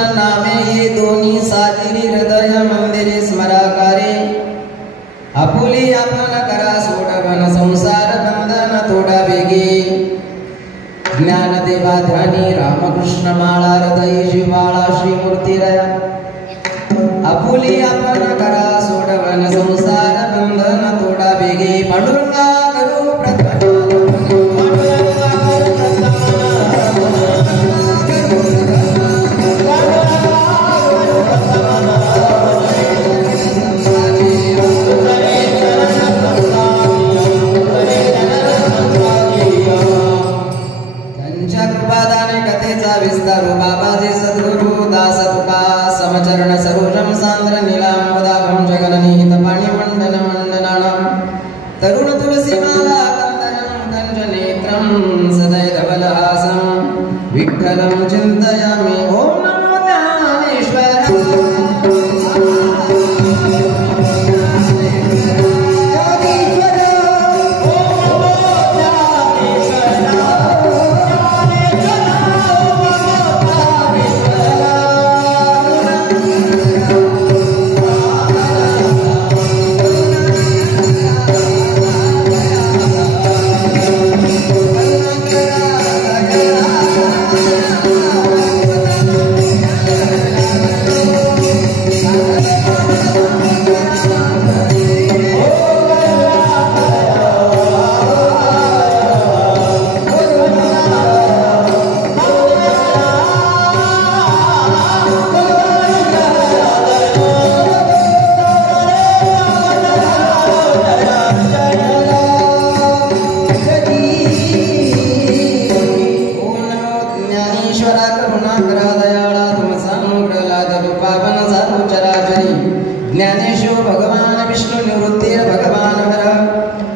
कृष्ण नामे ये दोन्ही साजिरी हृदय मंदिरे स्मराकारे आपुली आपण करा सोडवन संसार बंधन थोडा वेगे ज्ञानदेवा ध्यानी रामकृष्ण माळा हृदय जिव्हाळा श्रीमूर्तीरया आपुली आपण करा सोडवन संसार बंधन थोडा वेगे पांडुरंगा करू प्रकट विस्तारू बाबाजी सद्गुरु दास तुका समचरण सरोजम सांद्र नीलांबदाभं जगननिहित पाणिमंडन मंडनानं तरुण तुलसीमाला कंदरं कंजनेत्रं सदय धवलहासं विठ्ठलं चिन्तयामि ओम नमो ज्ञानेश्वराय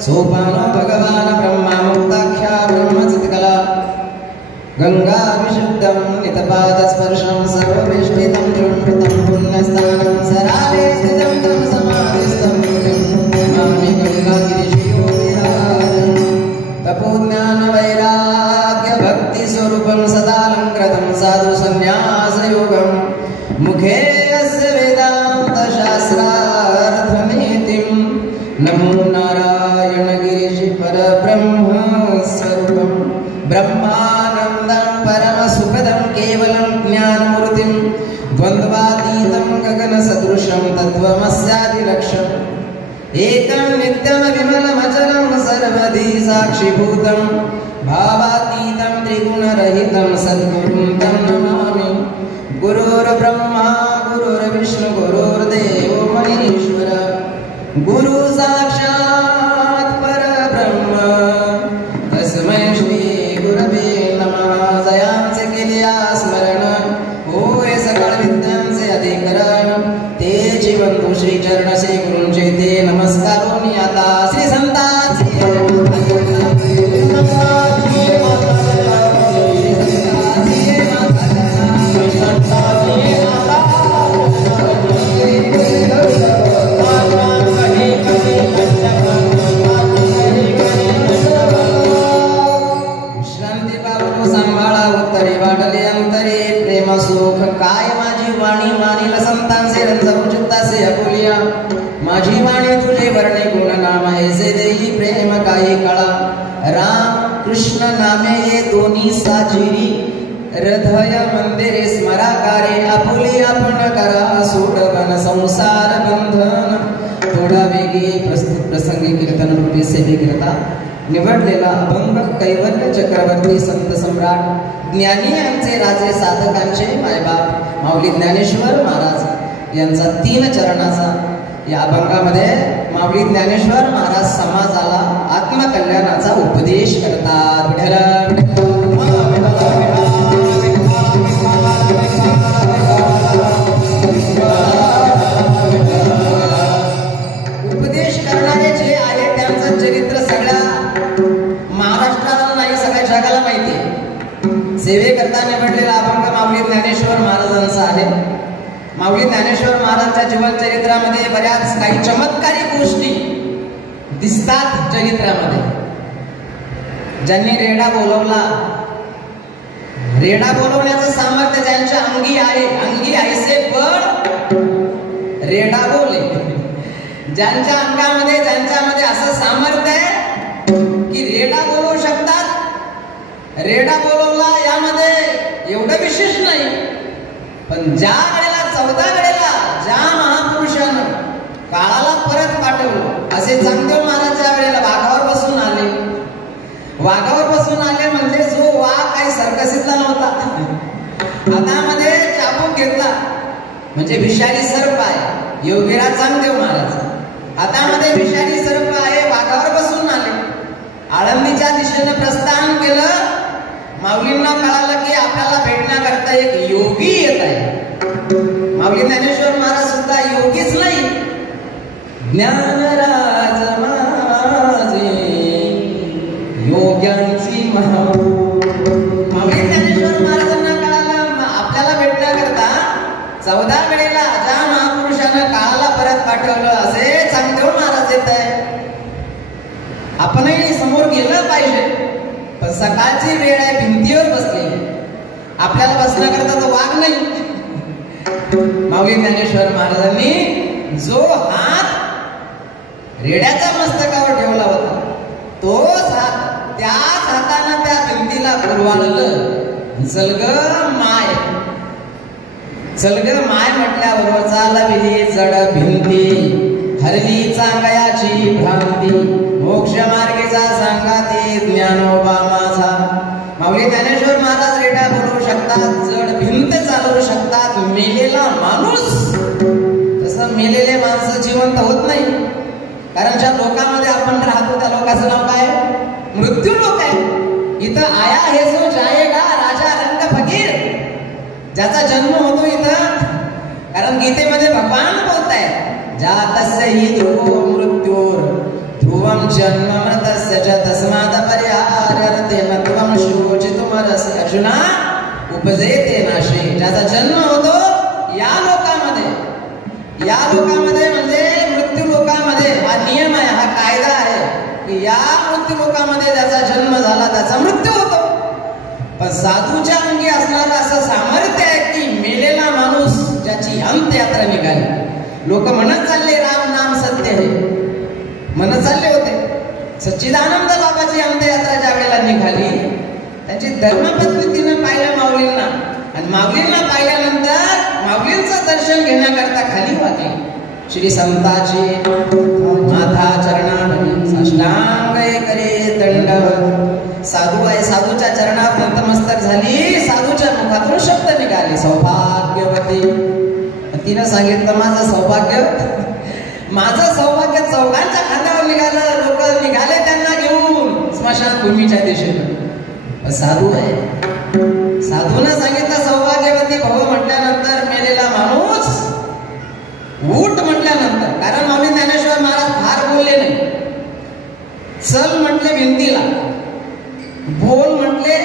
सोपान भगवान ब्रह्मा मुक्ताख्या ब्रह्मचित्कला गंगा विशुद्धं नितपाद स्पर्शं सर्ववेष्टितं चुण्डितं पुण्यस्थानं सरारे स्थितं तं समाधिस्थं नमामि गंगागिरिशिरो विराजं तपोज्ञान वैराग्य भक्ति स्वरूपं सदालंकृतं साधु संन्यासयोगं मुखे अस्य वेदान्त शास्त्रार्थनीतिं नमो नारायण गिरिशि परब्रह्म स्वरूपं ब्रह्मानन्दं परमसुखदं केवलं ज्ञानमूर्तिं द्वन्द्वातीतं गगनसदृशं तत्त्वमस्यादिलक्ष्यम् एकं नित्यं विमलमचलं सर्वधी साक्षिभूतं भावातीतं त्रिगुणरहितं सद्गुरुं तं नमामि गुरुर्ब्रह्मा गुरुर्विष्णु गुरुर्देवो महेश्वर गुरु साक्षात् परब्रह्म तस्मै श्री गुरवे नमः जयांचे केल्या स्मरण होय सकळ विद्यांचे अधिकरण ते जीवंतु श्री चरण श्री गुरूंचे ते नमस्कारोनी आता श्री संतांचे सुख काय माझी वाणी मानिल संतांचे रंजपुचित्तासे अपुलिया माझी वाणी तुझे वर्णे गुण नाम ऐसे देई प्रेम काही कळा राम कृष्ण नामे ये दोन्ही साजिरी हृदय मंदिरे स्मराकारे आपुली आपण करा सोडवन संसार बंधन थोडा वेगी प्रस्तुत प्रसंगी कीर्तन रूपी सेवेकरिता निवडलेला अभंग कैवल्य चक्रवर्ती संत सम्राट ज्ञानी यांचे राजे साधकांचे मायबाप माऊली ज्ञानेश्वर महाराज यांचा 3 चरणाचा या अभंगामध्ये माऊली ज्ञानेश्वर महाराज समाजाला आत्मकल्याणाचा उपदेश करतात. उपदेश करणारे जे आहे त्यांचं चरित्र सगळ्या महाराष्ट्राला नाही सगळ्या जगाला माहिती आहे. सेवे करता निवडलेला अभंग माऊली ज्ञानेश्वर महाराजांचा आहे. माऊली ज्ञानेश्वर महाराजांच्या जीवन चरित्रामध्ये बऱ्याच काही चमत्कारी गोष्टी दिसतात. चरित्रामध्ये ज्यांनी रेडा बोलवला, रेडा बोलवण्याचं सामर्थ्य ज्यांच्या अंगी आहे, अंगी ऐसे बळ रेडा बोले. ज्यांच्या अंगामध्ये ज्यांच्यामध्ये असं सामर्थ्य आहे की रेडा बोलवू शकतात. रेडा बोलवला यामध्ये एवढं विशेष नाही, पण ज्या वेळेला 14 वेळेला ज्या महापुरुषानं काळाला परत पाठवलं, असे चांगदेव महाराज ज्या वेळेला वाघावर बसून आले, वाघावर बसून आले म्हणजे जो वाघ काही सर्कसीतला नव्हता, हातामध्ये चाबूक घेतला म्हणजे विषारी सर्प आहे. योगीराज चांगदेव महाराज हातामध्ये विषारी सर्प आहे, वाघावर बसून आले, आळंदीच्या दिशेने प्रस्थान केलं. माऊलींना कळालं की आपल्याला भेटण्याकरता एक योगी येत आहे. माऊली ज्ञानेश्वर महाराज सुद्धा योगीच नाही, ज्ञानराज माझे योग्यांची माऊली ज्ञानेश्वर महाराजांना कळालं आपल्याला भेटण्याकरता 14 वेळेला ज्या महापुरुषानं काळाला परत पाठवलं असे चांगदेव महाराज येत आहे. आपणही समोर गेलं पाहिजे, पण सकाळची वेळ आहे, भिंतीवर बसलेली, आपल्याला बसण्याकरता तो वाघ नाही. माऊली ज्ञानेश्वर महाराजांनी जो हात रेड्याच्या मस्तकावर ठेवला होता, तोच हात त्याच हाताने त्या भिंतीला पुरवाळलं. चलग माय, चलग माय म्हटल्याबरोबर चालविली जड भिंती, हरली चांगयाची भ्रांती, मोक्ष मार्गेचा सांगाती ज्ञानोबा माझा. माऊली ज्ञानेश्वर महाराज रेडा बोलवू शकतात, जड भिंत चालवू शकतात. मेलेला माणूस, तसं मेलेले माणसं जिवंत होत नाही, कारण ज्या लोकांमध्ये आपण राहतो त्या लोकांचं नाव काय? मृत्यू लोक आहे. इथं आया हे जो जायेगा राजा रंग फकीर, ज्याचा जन्म होतो इथं, कारण गीतेमध्ये भगवान बोलताय जातस्य हि ध्रुवो मृत्यूर ध्रुवम जन्म मृतस्य च तस्मात् परिहार्यते न त्वं शोचितुमर्हसि अर्जुना उपजेते नाशे. ज्याचा जन्म होतो या लोकांमध्ये, या लोकांमध्ये म्हणजे मृत्यू लोकांमध्ये, हा नियम आहे, हा कायदा आहे की या मृत्यू लोकांमध्ये ज्याचा जन्म झाला त्याचा मृत्यू होतो. पण साधूच्या अंगी असणारं असं सामर्थ्य आहे की मेलेला माणूस ज्याची अंत्ययात्रा निघाली, लोक म्हणत चालले राम नाम सत्य आहे, म्हणत चालले होते. सच्चिदानंद बाबाची अंत्ययात्रा ज्या वेळेला निघाली, त्यांची धर्मपद्धतीनं पाहिलं माऊलींना, आणि माऊलींना पाहिल्यानंतर माऊलींचं दर्शन घेण्याकरता खाली वाटले. श्री संताची माथा चरणावरी साष्टांग करे दंडवत. साधू आहे, साधूच्या चरणावर नतमस्तक झाली, साधूच्या मुखातून शब्द निघाले सौभाग्यवती. तिनं सांगितलं माझं सौभाग्य, माझं सौभाग्य चौघांच्या खांद्यावर निघालं. लोक निघाले त्यांना घेऊन स्मशानभूमीच्या दिशेनं. साधू आहे, साधूनं सांगितलं सौभाग्यवती भाऊ म्हटल्यानंतर मेलेला माणूस उठ म्हटल्यानंतर, कारण माऊली ज्ञानेश्वर महाराज फार बोलले नाही. चल म्हटले भिंतीला, बोल म्हटले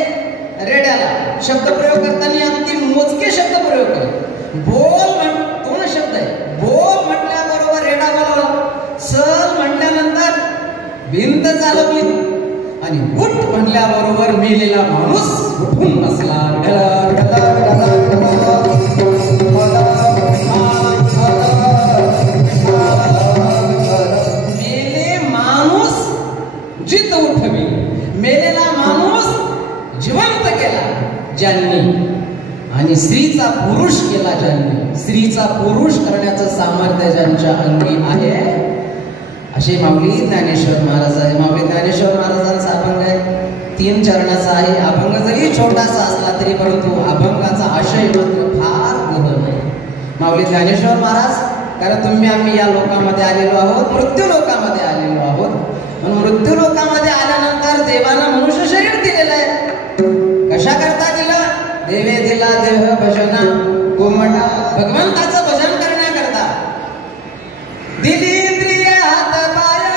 रेड्याला. शब्दप्रयोग करताना अगदी मोजके शब्द प्रयोग केले. बोल 2 शब्द आहे. बोल म्हटल्याबरोबर रेडा बोलावला, चल म्हटल्यानंतर भिंत चालवली, आणि उठ म्हटल्याबरोबर मेलेला माणूस उठून बसला. मेले माणूस जित उठवी, मेलेला माणूस जिवंत केला ज्यांनी, आणि स्त्रीचा पुरुष केला ज्यांनी. स्त्रीचा पुरुष करण्याचं सामर्थ्य ज्यांच्या अंगी आहे असे माऊली ज्ञानेश्वर महाराज आहे. माऊली ज्ञानेश्वर महाराजांचा अभंग आहे, 3 चरणाचा आहे. अभंग जरी छोटासा असला तरी परंतु अभंगाचा आशय मात्र फार गहन आहे. माऊली ज्ञानेश्वर महाराज, कारण तुम्ही आम्ही या लोकांमध्ये आलेलो आहोत, मृत्यू लोकांमध्ये आलेलो आहोत. म्हणून मृत्यू लोकांमध्ये आल्यानंतर देवानं मनुष्य शरीर दिलेलं आहे. कशा करता दिलं? देवे दिला देह भजना कोमटा, भगवंताचं भजन करण्याकरता. दिली इंद्रिय हात पाय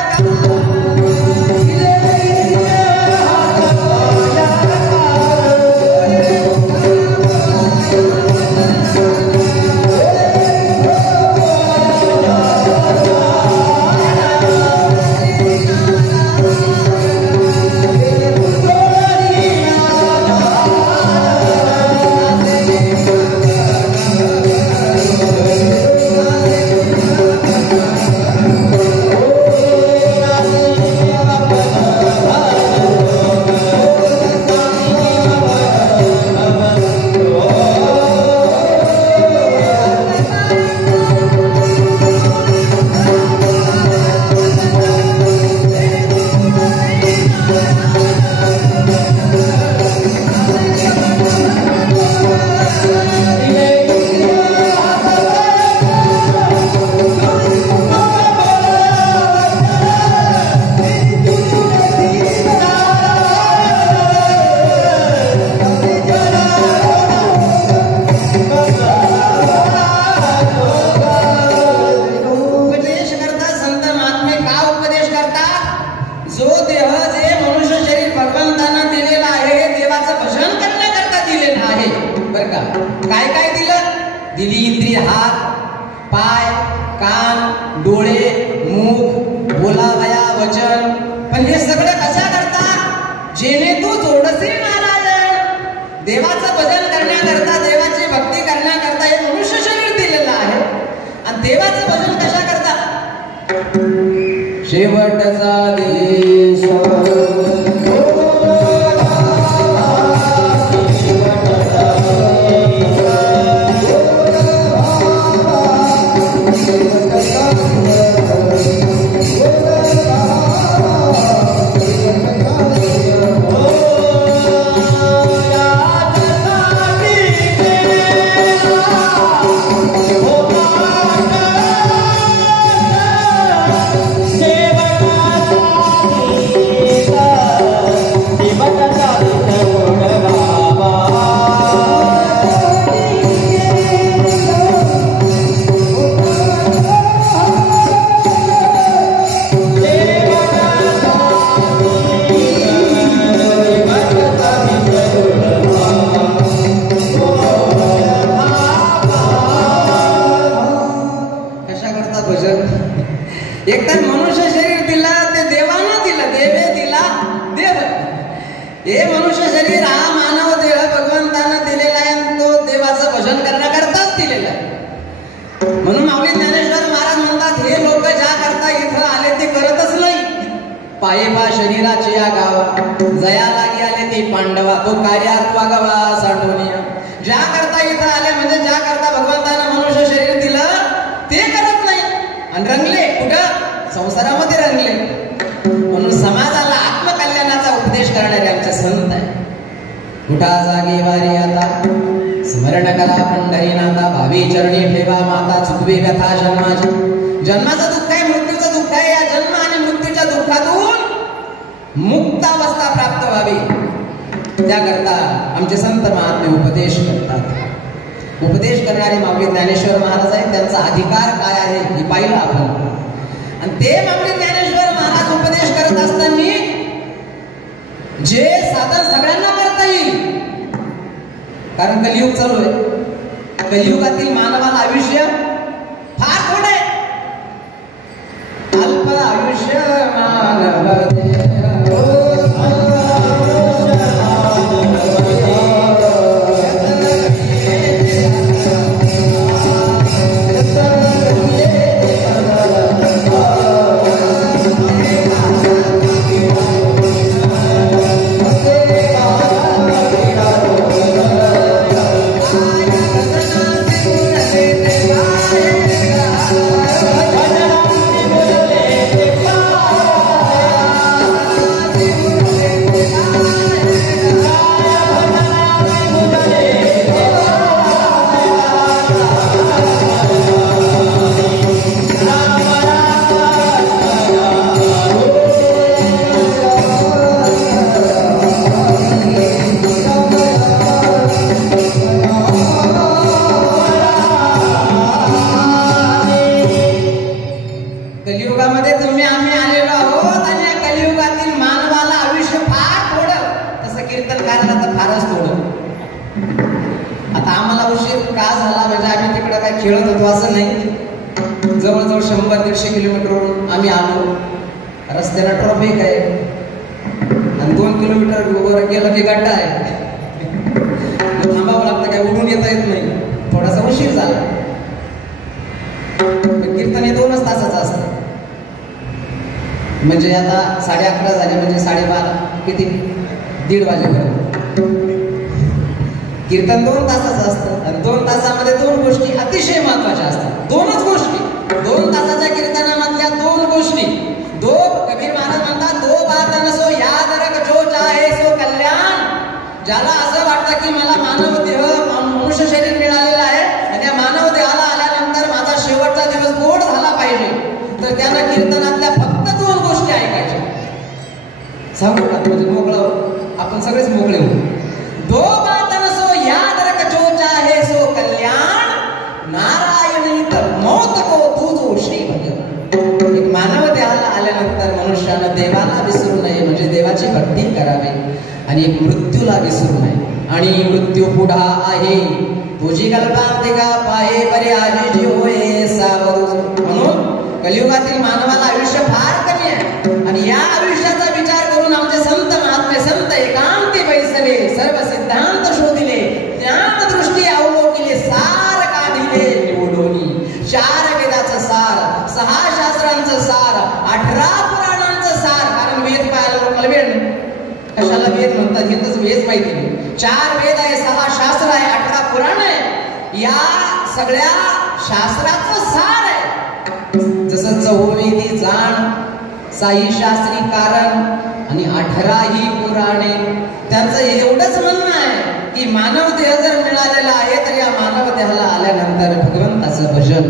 इंद्रिय हात पाय कान डोळे मुख बोलावया वचन, पण हे सगळं कशा करता? जेणे तू जोडसे नारायण. देवाचं भजन करण्याकरता देवाची भक्ती करण्याकरता हे मनुष्य शरीर दिलेलं आहे. आणि देवाचं भजन कशा करता? शेवटचा देश एकतर मनुष्य शरीर दिलं ते देवानं दिलं, देवे दिला देव. हे मनुष्य शरीर हा मानव देह भगवंतानं दिलेला आहे, तो देवाचं भजन करण्याकरताच दिलेला आहे. म्हणून माऊली ज्ञानेश्वर महाराज म्हणतात, हे लोक ज्या करता इथं आले ते करतच नाही. पायेबा शरीराची या गावा जया लागी आले ती पांडवा, तो कार्यात वागवा साठवणीय. ज्या करता इथं आले म्हणजे ज्या करता भगवंतानं मनुष्य शरीर दिलं ते करत नाही आणि रंगले कुठं? संसारामध्ये रंगले. म्हणून समाजाला आत्मकल्याणाचा उपदेश करणारे आमचे संत आहे. कुठा जागी वारी आता स्मरण करा पंढरीनाथा, भावी चरणी ठेवा माता, चुकवी व्यथा जन्माची. जन्माचं दुःख आहे, मृत्यूचं दुःख आहे. या जन्म आणि मृत्यूच्या दुःखातून मुक्तावस्था प्राप्त व्हावी त्याकरता आमचे संत महात्मे उपदेश करतात. उपदेश करणारे माऊली ज्ञानेश्वर महाराज आहेत. त्यांचा अधिकार काय आहे हे पाहिलं आपण. आणि ते माऊली ज्ञानेश्वर महाराज उपदेश करत असताना जे साधन सगळ्यांना करता येईल, कारण कलियुग चालू आहे. कलियुगातील मानवाला आयुष्य फार थोडे, अल्प आयुष्य मानव खेळत होतो असं नाही. जवळजवळ 100-150 किलोमीटरवरून आम्ही आलो. रस्त्याला ट्रॉफिक आहे आणि 2 किलोमीटर वर गेलं की गड्डा आहे. थांबावं लागतं, काय उडून येता येत नाही. थोडासा उशीर झाला. कीर्तन हे 2च तासाचं असतं. म्हणजे आता 11:30 झाले म्हणजे 12:30 किती 1:30 वाजेपर्यंत कीर्तन 2 तासाचं असतं. आणि 2 तासामध्ये 2 गोष्टी अतिशय महत्वाच्या असतात. 2च गोष्टी 2 तासाच्या कीर्तनामधल्या 2 गोष्टी. कबीर महाराज म्हणतात, दो बात नसो याद रख जो चाहे सो कल्याण. ज्याला असं वाटतं की मला मानव देह मनुष्य शरीर मिळालेलं आहे आणि या मानव देहाला आल्यानंतर माझा शेवटचा दिवस गोड झाला पाहिजे, तर त्यानं कीर्तनातल्या फक्त 2 गोष्टी ऐकायच्या. सांगू का? म्हणजे मोकळं आपण सगळेच मोकळे होऊ. दो बात नसो याद रख जो चाहे सो कल्याण, नारायणी तर मौत को तुझो श्री भजन. एक मानव देहाला आल्यानंतर मनुष्यानं देवाला विसरू नये, म्हणजे देवाची भक्ती करावी, आणि एक मृत्यूला विसरू नये. आणि मृत्यू पुढा आहे तुझी कल्पांतिका पाहे परी आजीची होय सावध. म्हणून कलियुगातील मानवाला आयुष्य फार कमी आहे आणि या आयुष्याचा विचार करून आमचे संत महात्मे संत एकांती बैसले, सर्व सिद्धांत शोधिले, ज्ञान दृष्टी अवलोकिले, सार काढिले निवडोनी. 4 वेदाचं सार, 6 शास्त्रांचं सार, 18 पुराणांचं सार. कारण वेद पाहायला लोकांना वेळ कशाला वेद म्हणतात हे तर वेद माहिती नाही. 4 वेद आहे, 6 शास्त्र आहे, 18 पुराण आहे. या सगळ्या शास्त्राचं सार आहे. जसं 4वेदी जाण, 6 शास्त्री कारण आणि 18 ही पुराणे. त्यांचं एवढंच म्हणणं आहे की मानव देह जर मिळालेला आहे तर या मानव देहाला आल्यानंतर भगवंताचं भजन.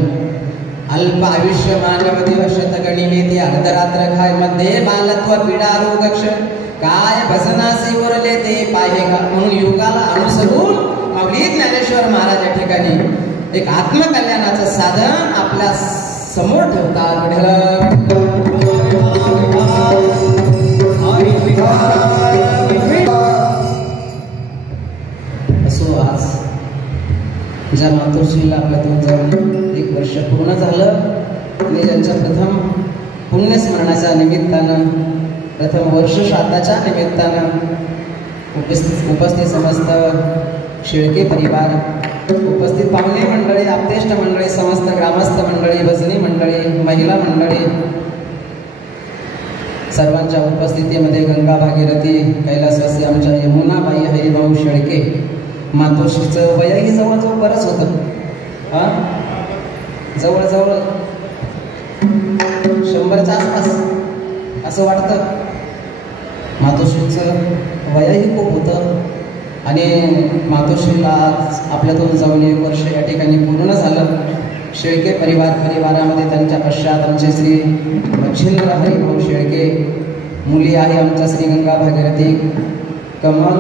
अल्प आयुष्य मानव दिवस शतगणिले ते अर्धरात्र खाय मध्ये बालत्व पीडा रोग क्षण काय भजनासी उरले ते पाहे का. म्हणून युगाला अनुसरून माऊली ज्ञानेश्वर महाराज या ठिकाणी एक आत्मकल्याणाचं साधन आपल्या समोर ठेवतात. असो आज ज्या मातोश्रीला आपल्यातून जाऊन 1 वर्ष पूर्ण झालं आणि ज्यांच्या प्रथम पुण्यस्मरणाच्या निमित्तानं, प्रथम वर्ष श्राद्धाच्या निमित्तानं उपस्थित समस्त शेळके परिवार, उपस्थित पाहुणे मंडळी, आप्तेष्ट मंडळी, समस्त ग्रामस्थ मंडळी, भजनी मंडळी, महिला मंडळी, सर्वांच्या उपस्थितीमध्ये गंगा भागीरथी कैलासवासी आमच्या यमुनाबाई हरिभाऊ शेळके मातोश्रीचं वयही जवळजवळ बरंच होतं. जवळजवळ 100च्या आसपास असं वाटतं. मातोश्रीचं वयही खूप होतं आणि मातोश्रीला आज आपल्यातून जाऊन 1 वर्ष या ठिकाणी पूर्ण झालं. शेळके परिवारामध्ये त्यांच्या पश्चात आमचे श्री मच्छिंद्र हरिभाऊ शेळके, मुली आहे आमच्या श्री गंगा भागीरथी कमल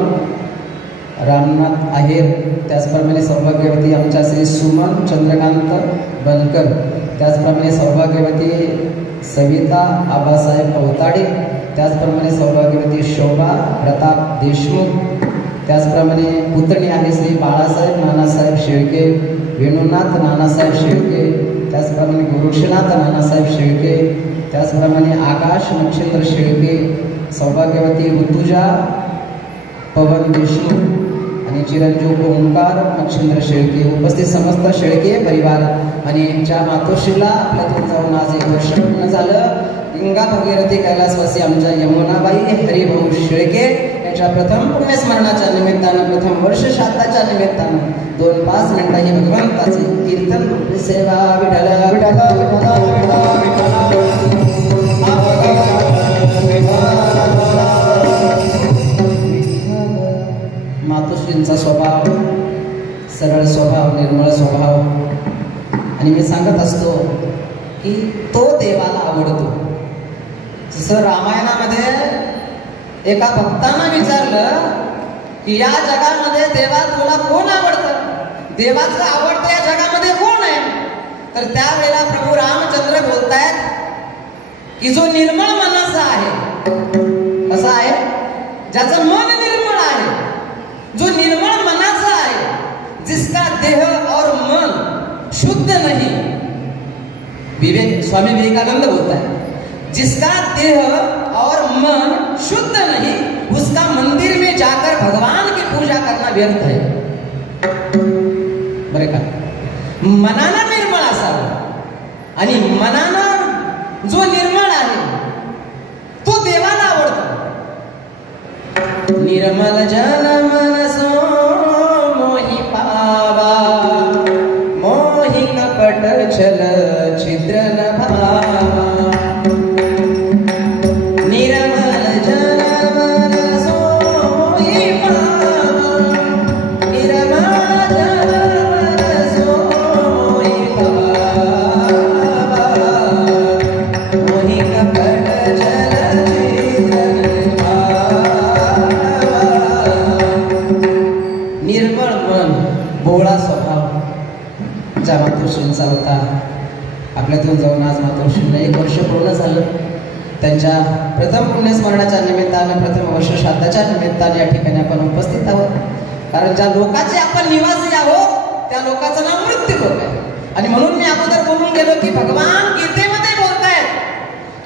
रामनाथ आहेर, त्याचप्रमाणे सौभाग्यवती आमच्या श्री सुमन चंद्रकांत बनकर, त्याचप्रमाणे सौभाग्यवती सविता आबासाहेब अवताडे, त्याचप्रमाणे सौभाग्यवती शोभा प्रताप देशमुख, त्याचप्रमाणे पुतणी आहे श्री बाळासाहेब नानासाहेब शेळके, वेणुनाथ नानासाहेब शेळके, त्याचप्रमाणे गुरुक्षनाथ नानासाहेब शेळके, त्याचप्रमाणे आकाश मच्छिंद्र शेळके, सौभाग्यवती ऋतुजा पवन देशमुख आणि चिरंजीव ओंकार मच्छिंद्र शेळके. उपस्थित समस्त शेळके परिवार आणि ज्या मातोश्रीला आपल्यातून जाऊन आज 1 वर्ष पूर्ण झालं, गंगा भागीरथी कैलासवासी आमच्या यमुनाबाई हरिभाऊ शेळके यांच्या प्रथम पुण्यस्मरणाच्या निमित्तानं, प्रथम वर्ष श्राद्धाच्या निमित्तानं 2-5 मिनिटं ही भगवंताची कीर्तन रूपी सेवा. विठ्ठल विठ्ठल मातोश्रींचा स्वभाव सरळ स्वभाव, निर्मळ स्वभाव आणि मी सांगत असतो की तो देवाला आवडतो. जसं रामायणामध्ये एका भक्तानं विचारलं की या जगामध्ये देवा तुला कोण आवडतं, देवाचं आवडतं या जगामध्ये कोण आहे, तर त्यावेळेला प्रभू रामचंद्र बोलतायत की जो निर्मळ मनाचा आहे. कसा आहे? ज्याचं मन निर्मळ आहे, जो निर्मळ मनाचा आहे, जिसका देह और मन शुद्ध नहीं. स्वामी विवेकानंद बोलता है जिसका देह और मन शुद्ध नहीं उसका मंदिर में जाकर भगवान की पूजा करना व्यर्थ है. बरे का? मनानं निर्मळ असावं आणि मनानं जो निर्मळ आहे तो देवाला आवडतो. निर्मल जन मनसो मोहि पावा, मोहि कपट छल छिद्र न भावा. निर्मल जन मनसो मोहि पावा, निर्मल जन मनसो मोहि पावा, मोहि कपट छल छिद्र न भावा. निर्मळ मन, भोळा स्वभाव ज्या मातोश्रींचा होता, आपल्यातून जाऊन आज मातोश्रींना 1 वर्ष पूर्ण झालं. त्यांच्या प्रथम पुण्यस्मरणाच्या निमित्तानं, प्रथम वर्ष श्राद्धाच्या निमित्ताने या ठिकाणी आपण उपस्थित आहोत. कारण ज्या लोकांचे आपण निवासी आहोत त्या लोकांचं नाव मृत्यू लोक आहे. आणि म्हणून मी अगोदर बोलून गेलो की भगवान गीतेमध्ये बोलतायत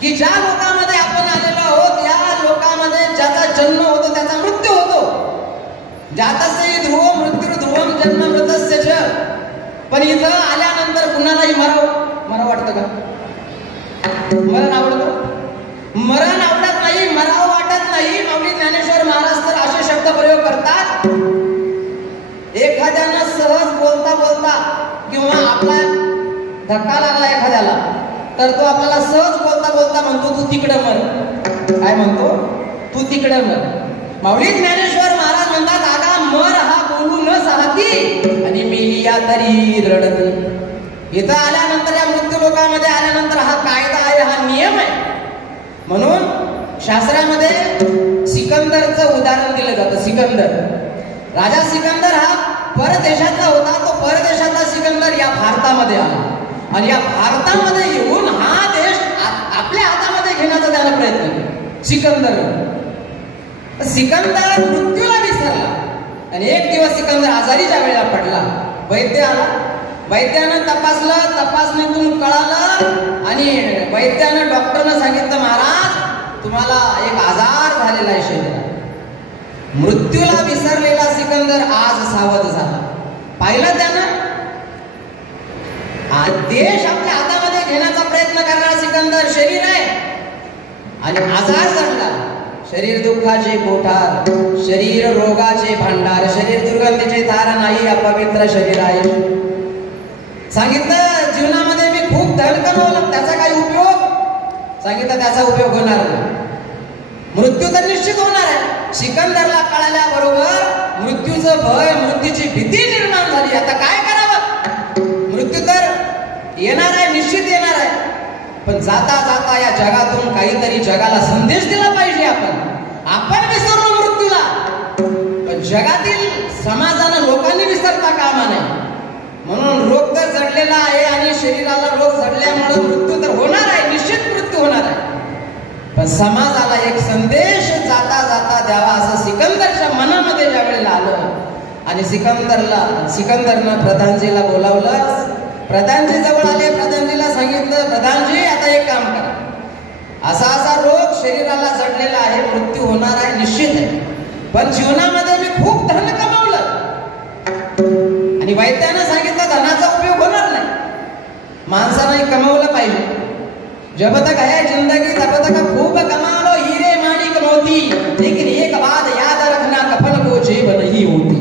की ज्या लोकांमध्ये आपण आलेलो आहोत या लोकांमध्ये ज्याचा जन्म होतो त्याचा मृत्यू होतो. जातस्य ध्रुव मृत्यू ध्रुवम जन्म मृतस्य च. पण इथं आल्यानंतर कुणालाही मराव वाटतं का? मरण आवडतं? मरण आवडत नाही, मराव वाटत नाही. माऊली ज्ञानेश्वर महाराज तर असे शब्द प्रयोग करतात, एखाद्यानं सहज बोलता बोलता किंवा आपला धक्का लागला एखाद्याला तर तो आपल्याला सहज बोलता बोलता म्हणतो तू तिकडं मर. काय म्हणतो? तू तिकडं मर. माऊली ज्ञानेश्वर महाराज म्हणतात आगा मर हा बोलू न साहती आणि मेलिया तरी रडत. इथं आल्यानंतर या मृत्यू लोकांमध्ये आल्यानंतर हा कायदा आहे, हा नियम आहे. म्हणून शास्त्रामध्ये सिकंदरचं उदाहरण दिलं जातं. सिकंदर राजा सिकंदर हा परदेशातला होता. तो परदेशातला सिकंदर या भारतामध्ये आला आणि या भारतामध्ये येऊन हा देश आपल्या हातामध्ये घेण्याचा त्याला प्रयत्न केला. सिकंदर मृत्यूला विसरला आणि एक दिवस सिकंदर आजारीच्या वेळेला पडला. वैद्य आला, वैद्यानं तपासलं, तपासणीतून कळालं आणि वैद्यानं डॉक्टरनं सांगितलं महाराज तुम्हाला एक आजार झालेला आहे शरीरात. मृत्यूला विसरलेला सिकंदर आज सावध झाला. पाहिलं त्यानं देश आपल्या हातामध्ये घेण्याचा प्रयत्न करणारा सिकंदर शरीर आहे आणि आजार जडला. शरीर दुःखाचे कोठार, शरीर रोगाचे भांडार, शरीर दुर्गंधीचे तार नाही अपवित्र शरीर आहे. सांगितलं जीवनामध्ये मी खूप धन कमवलं, त्याचा काही उपयोग? सांगितलं त्याचा उपयोग होणार नाही. मृत्यू तर निश्चित होणार आहे. सिकंदरला कळाल्याबरोबर मृत्यूचं भय, मृत्यूची भीती निर्माण झाली. आता काय करावं? मृत्यू तर येणार आहे, निश्चित येणार आहे. पण जाता जाता या जगातून काहीतरी जगाला संदेश दिला पाहिजे. आपण विसरलो मृत्यूला, पण जगातील समाजानं लोकांनी विसरता कामा नये. म्हणून रोग तर जडलेला आहे आणि शरीराला रोग जडल्यामुळे मृत्यू तर होणार आहे, निश्चित मृत्यू होणार आहे. पण समाजाला एक संदेश जाता जाता द्यावा असं सिकंदरच्या मनामध्ये ज्या वेळेला आलं आणि सिकंदरनं प्रधानजीला बोलावलं. प्रधानजी जवळ आले, प्रधानजीला सांगितलं प्रधानजी आता एक काम करा, असा असा रोग शरीराला जडलेला आहे, मृत्यू होणार आहे निश्चित आहे. पण जीवनामध्ये मी खूप धन कमवलं आणि वैद्यानं सांगितलं धनाचा उपयोग होणार नाही. माणसाने कमवलं पाहिजे. जब तक है जिंदगी तब तक खूब कमा लो हीरे माणिक मोती, लेकिन एक बात याद रखना कफन को जेब नहीं होती.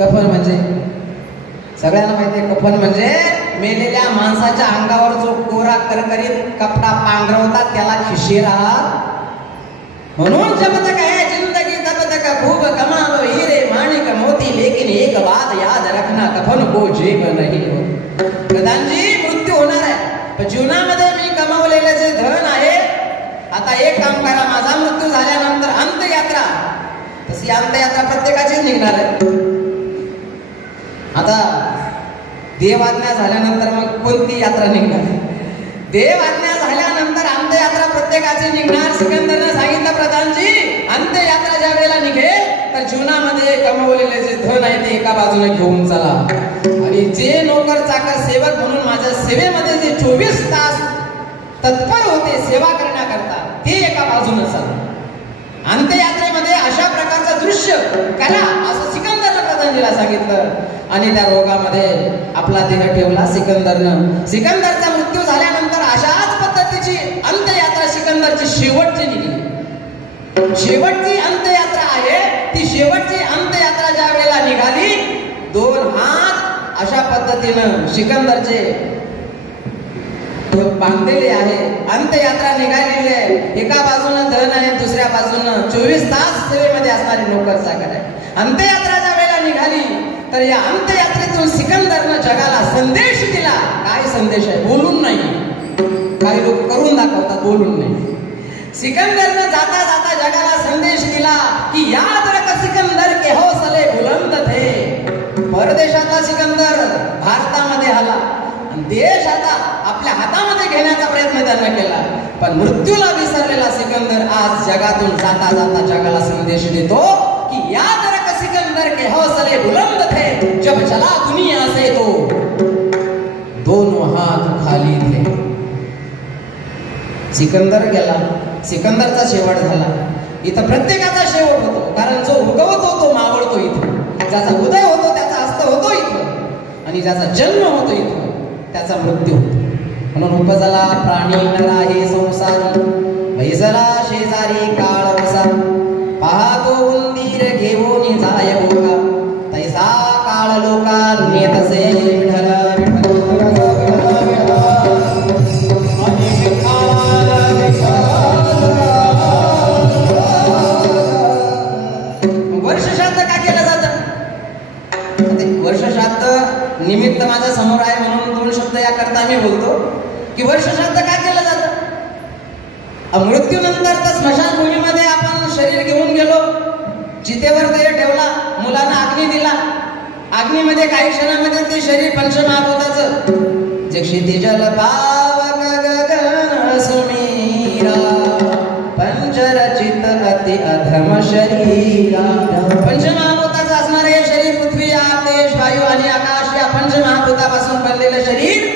कफन म्हणजे सगळ्यांना माहिती आहे. कफन म्हणजे मेलेल्या माणसाच्या अंगावर जो कोरा करकरीत कपडा पांघरवतात त्याला खिशे राहत. म्हणून जब तक है जिंदगी तब तक खूब कमा लो हीरे माणिक मोती, लेकिन एक बात याद रखना कफन को जेब नहीं होती. प्रधानजी मृत्यू होणार आहे, पण जीवनामध्ये मी कमावलेले जे धन आहे, आता एक काम करा, माझा मृत्यू झाल्यानंतर अंत्ययात्रा, तशी अंत्ययात्रा प्रत्येकाचीच निघणार आहे. आता देवाज्ञा झाल्यानंतर मग कोणती यात्रा निघणार? देवाज्ञा झाल्यानंतर अंत्ययात्रा प्रत्येकाची निघणार. सिकंदरनं सांगितलं प्रधानजी अंत्ययात्रा ज्या वेळेला निघेल तर जीवनामध्ये कमवलेले जे धन आहे ते एका बाजूने घेऊन चला आणि जे नोकर चाकर सेवक म्हणून माझ्या सेवेमध्ये जे 24 तास तत्पर होते सेवा करण्याकरता ते एका बाजूने चला. अंत्ययात्रेमध्ये अशा प्रकारचं दृश्य करा असं सिकंदरनं प्रधानजीला सांगितलं आणि त्या रोगामध्ये आपला देह ठेवला सिकंदरनं. सिकंदरचा मृत्यू झाल्यानंतर अशाच पद्धतीची अंत्ययात्रा सिकंदरची शेवटची निघाली. शेवटची अंत्ययात्रा आहे ती. शेवटची अंत्ययात्रा ज्या वेळेला निघाली, 2 हात अशा पद्धतीनं सिकंदरचे बांधलेले आहे. अंत्ययात्रा निघालेली आहे. एका बाजूनं धन आहे, दुसऱ्या बाजूनं 24 तास सेवेमध्ये असणारे नोकर चाकर आहे. अंत्ययात्रा ज्या वेळेला निघाली तर या अंत्ययात्रेतून सिकंदरनं जगाला संदेश दिला. काय संदेश आहे? बोलून नाही. काही लोक करून दाखवतात, बोलून नाही. सिकंदरनं जाता जाता जगाला संदेश दिला की याद रख सिकंदर के हौसले बुलंद थे. परदेशातला सिकंदर भारतामध्ये आला, देश आता आपल्या हातामध्ये घेण्याचा प्रयत्न त्यांना केला. पण मृत्यूला विसरलेला सिकंदर आज जगातून जाता जाता जगाला संदेश देतो की याद रख सिकंदर के हौसले बुलंद थे, जब चला दुनिया से तो दोनों हाथ खाली थे. सिकंदर गेला, सिकंदरचा शेवट झाला. इथं प्रत्येकाचा शेवट होतो, कारण जो उगवतो तो मावळतो इथं, ज्याचा उदय होतो त्याचा अस्त होतो इथं, आणि ज्याचा जन्म होतो इथं त्याचा मृत्यू होतो. म्हणून उपजला प्राणी नरा हे संसारी, बैजला शेजारी काळ बसा, पाहतो उंदीर घेऊन जाय भोगा, तैसा काळ लोका नेतसे विठ्ठल निमित्त माझ्या समोर आहे म्हणून दोन शब्द या करता मी बोलतो की वर्ष श्राद्ध का केलं जातं. मृत्यूनंतर तर स्मशानभूमीमध्ये आपण शरीर घेऊन गेलो, चितेवर देह ठेवला, मुलांना अग्नी दिला, अग्नीमध्ये काही क्षणामध्ये ते शरीर पंचमहाभूताचं जे क्षितिजल पावक गगन सुमीरा पंचरचित अति अधम शरीरा. पंचमहाभूताचं असणारे हे शरीर पृथ्वी आकाश वायू आणि आकाश या पंचमहाभूतापासून बनलेलं शरीर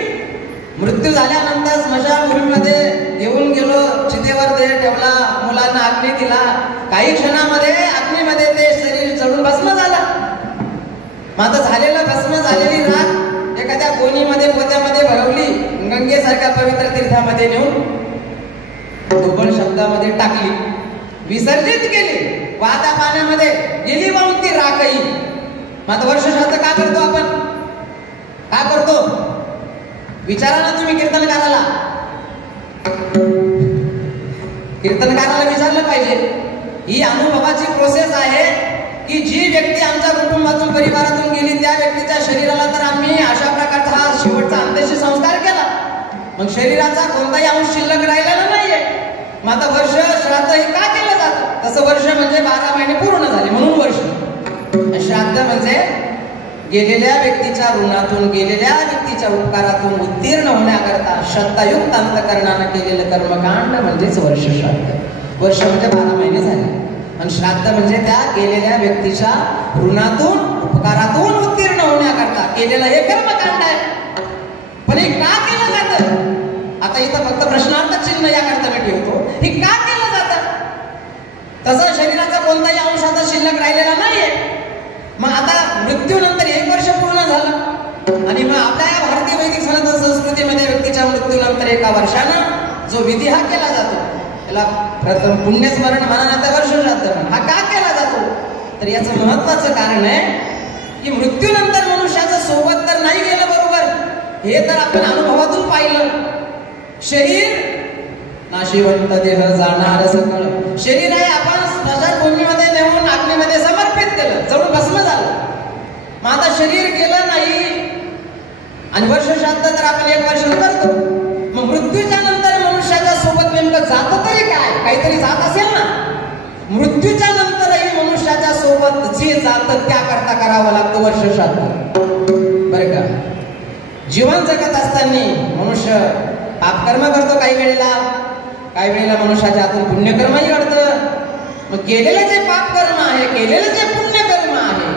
मृत्यू झाल्यानंतर स्मशानभूमीमध्ये येऊन गेलो, चितेवर देह ठेवला, मुलांना अग्नी दिला, काही क्षणामध्ये अग्नीमध्ये ते शरीर जळून भस्म झाला. मात्र झालेलं भस्म झालेली राख एखाद्या कोणीमध्ये पोत्यामध्ये भरवली, गंगेसारख्या पवित्र तीर्थामध्ये नेऊन ढोबळ शब्दामध्ये टाकली, विसर्जित केली, वाहत्या पाण्यामध्ये गेली वाहून ती राखही. मात्र वर्ष श्राद्ध का करतो आपण, का करतो विचारा ना तुम्ही कीर्तनकाराला. कीर्तनकाराला विचारलं पाहिजे. ही अनुभवाची प्रोसेस आहे की जी व्यक्ती आमच्या कुटुंबातून परिवारातून गेली त्या व्यक्तीच्या शरीराला तर आम्ही अशा प्रकारचा हा शेवटचा अंत्येष्टी संस्कार केला, मग शरीराचा कोणताही अंश शिल्लक राहिलेला नाहीये. मग आता वर्ष श्राद्ध हे का केलं जातं. तसं वर्ष म्हणजे 12 महिने पूर्ण झाले म्हणून वर्ष. श्राद्ध म्हणजे गेलेल्या व्यक्तीच्या ऋणातून, गेलेल्या व्यक्तीच्या उपकारातून उत्तीर्ण होण्याकरता श्रद्धायुक्त अंतकरणानं केलेलं कर्मकांड म्हणजेच वर्ष श्राद्ध. वर्ष म्हणजे 12 महिने झाले आणि श्राद्ध म्हणजे त्या गेलेल्या व्यक्तीच्या ऋणातून उपकारातून उत्तीर्ण होण्याकरता केलेलं हे कर्मकांड आहे. पण हे का केलं जातं. आता इथं फक्त प्रश्नार्थ चिन्ह याकरता मी ठेवतो, हे का केलं जातं. तसं शरीराचा कोणताही अंश आता शिल्लक राहिलेला नाहीये. मग आता मृत्यूनंतर 1 वर्ष पूर्ण झालं आणि मग आपल्या या भारतीय वैदिक सनातन संस्कृतीमध्ये व्यक्तीच्या मृत्यूनंतर 1 वर्षानं जो विधी हा केला जातो, त्याला प्रथम पुण्यस्मरण म्हणा नाहीतर वर्ष श्राद्ध म्हणा, हा का केला जातो. तर याचं महत्वाचं कारण आहे की मृत्यूनंतर मनुष्याचं सोबत तर नाही गेलं बरोबर, हे तर आपण अनुभवातून पाहिलं. शरीर नाशिवंत देह जाणार सकळ शरीर आहे, आपण स्मशानभूमीमध्ये नेऊन अग्नीमध्ये समर्पित केलं, जळून भस्म झालं. मग आता शरीर गेलं नाही आणि वर्ष श्राद्ध तर आपण 1 वर्ष करतो. मग मृत्यूच्या नंतर मनुष्याच्या सोबत नेमकं जातं तरी काय, काहीतरी जात असेल ना. मृत्यूच्या नंतरही मनुष्याच्या सोबत जे जातं त्याकरता करावं लागतं वर्ष श्राद्ध, बरं का. जीवन जगत असताना मनुष्य पापकर्म करतो, काही वेळेला मनुष्याच्या हातून पुण्यकर्मही घडतं. मग केलेलं जे पापकर्म आहे, केलेलं जे पुण्यकर्म आहे,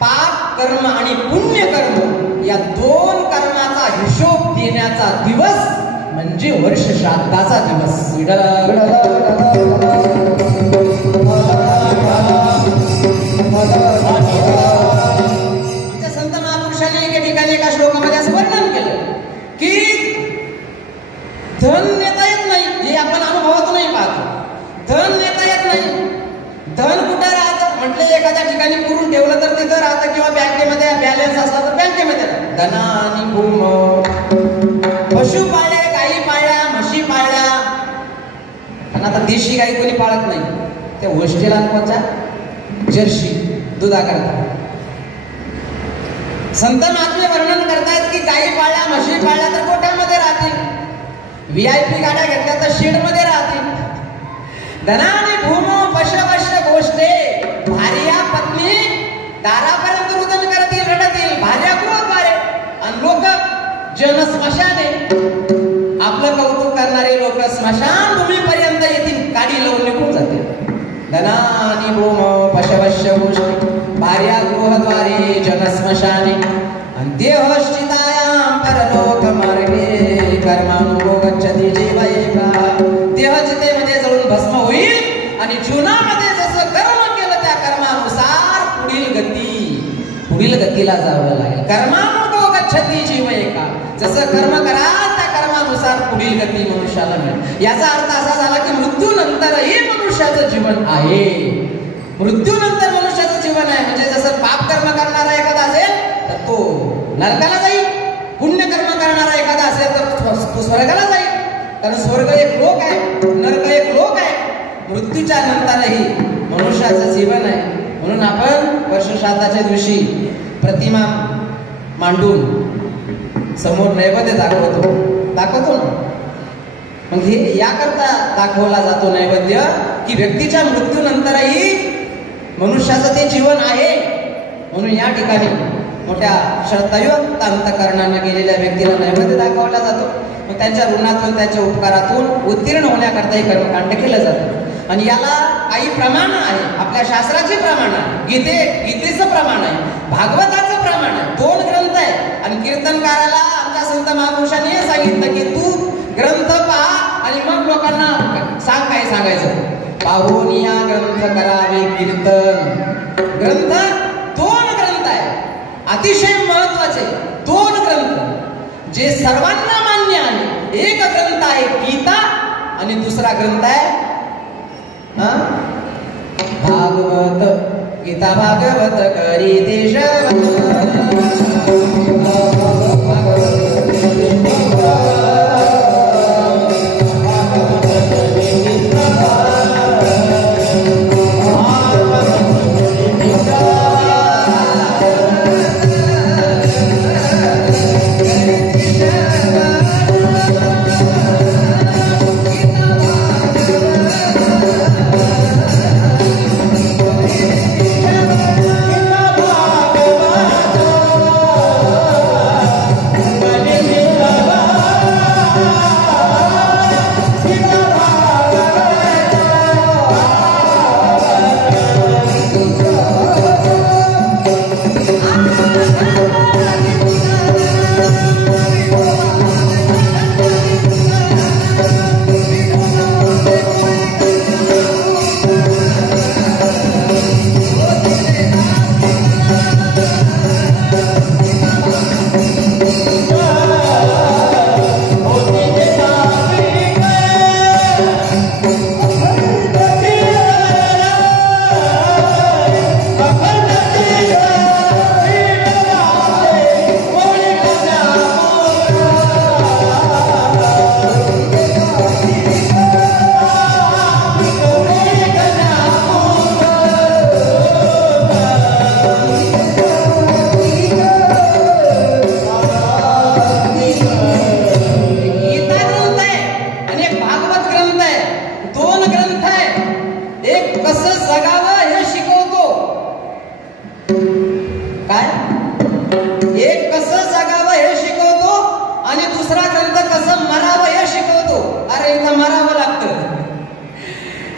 पाप कर्म आणि पुण्यकर्म या 2 कर्माचा हिशोब देण्याचा दिवस म्हणजे वर्ष श्राद्धाचा दिवस. आमच्या संत महापुरुषांनी एका ठिकाणी एका श्लोकामध्ये असं वर्णन केलं की धन नेता येत नाही, हे आपण अनुभवातूनही पाहतो. धन नेता येत नाही. धन कुठं राहतं म्हटलं, एखाद्या ठिकाणी पुरून ठेवलं तर तिथं राहतं, किंवा बँकेमध्ये बॅलन्स असला तर बँकेमध्ये राहतं. धनानी भूम. पशु पाळले, गाई पाळल्या, म्हशी पाळल्या, पण आता देशी गाई कोणी पाळत नाही, त्या होस्टेलांच्या जर्सी दुधा करतात. संत महात्मे वर्णन करतायत की गाई पाळल्या, म्हशी पाळल्या तर गोठ्यामध्ये राहतील, VIP गाड्या घेतल्या तर शेडमध्ये राहतील. धनाने भूम पशवश गोष्टे, भार्या पत्नी दारापर्यंत रुदन करतील, रडतील, भार्या गृहद्वारे, आणि लोक जन स्मशाने, आपलं कौतुक करणारे लोक स्मशान भूमीपर्यंत येतील, गाडी लावून निघून जातील. धनानी भूम पशव पश्यवश्य गोष्टी भार्या गृहद्वारे जनस्मशाने देहश्चितायां परलोक मार्गे कर्मानुभो गच्छति जीव एका. देह चितेमध्ये जळून भस्म होईल आणि जीवनामध्ये जसं कर्म केलं त्या कर्मानुसार पुढील गतीला जावं लागेल. कर्मानुभो गच्छति जीव एका. जसं कर्म कराल त्या कर्मानुसार पुढील गती मनुष्याला मिळेल. याचा अर्थ असा झाला की मृत्यूनंतरही मनुष्याचं जीवन आहे. मृत्यूनंतर मनुष्याचं जीवन आहे. म्हणजे जसं पाप कर्म करणारा एखादा असेल तर तो नरकाला जाईल, पुण्य कर्म करणारा एखादा असेल तर तो स्वर्गाला जाईल. कारण स्वर्ग एक लोक आहे, नरक एक लोक आहे. मृत्यूच्या नंतरही मनुष्याचं जीवन आहे. म्हणून आपण वर्षश्राद्धाच्या दिवशी प्रतिमा मांडून समोर नैवेद्य दाखवतो ना. मग हे याकरता दाखवला जातो नैवेद्य की व्यक्तीच्या मृत्यूनंतरही मनुष्याचं ते जीवन आहे. म्हणून या ठिकाणी मोठ्या श्रद्धायुक्त अंतःकरणाने गेलेल्या व्यक्तीला नैवेद्य दाखवला जातो. मग त्यांच्या ऋणातून त्याच्या उपकारातून उत्तीर्ण होण्याकरता हे कर्मकांड केलं जातं. आणि याला काही प्रमाण आहे. आपल्या शास्त्राचे प्रमाण आहे, गीतेचं प्रमाण आहे, भागवताचं प्रमाण आहे. 2 ग्रंथ आहे. आणि कीर्तनकाराला आमच्या संत महापुरुषांनी हे सांगितलं की तू ग्रंथ पहा आणि मग लोकांना सांग काय सांगायचं. पाहून या ग्रंथ करावे कीर्तन. ग्रंथ 2 ग्रंथ आहे, अतिशय महत्वाचे 2 ग्रंथ जे सर्वांना मान्य आहे. एक ग्रंथ आहे गीता आणि दुसरा ग्रंथ आहे भागवत. गीता भागवत करी देश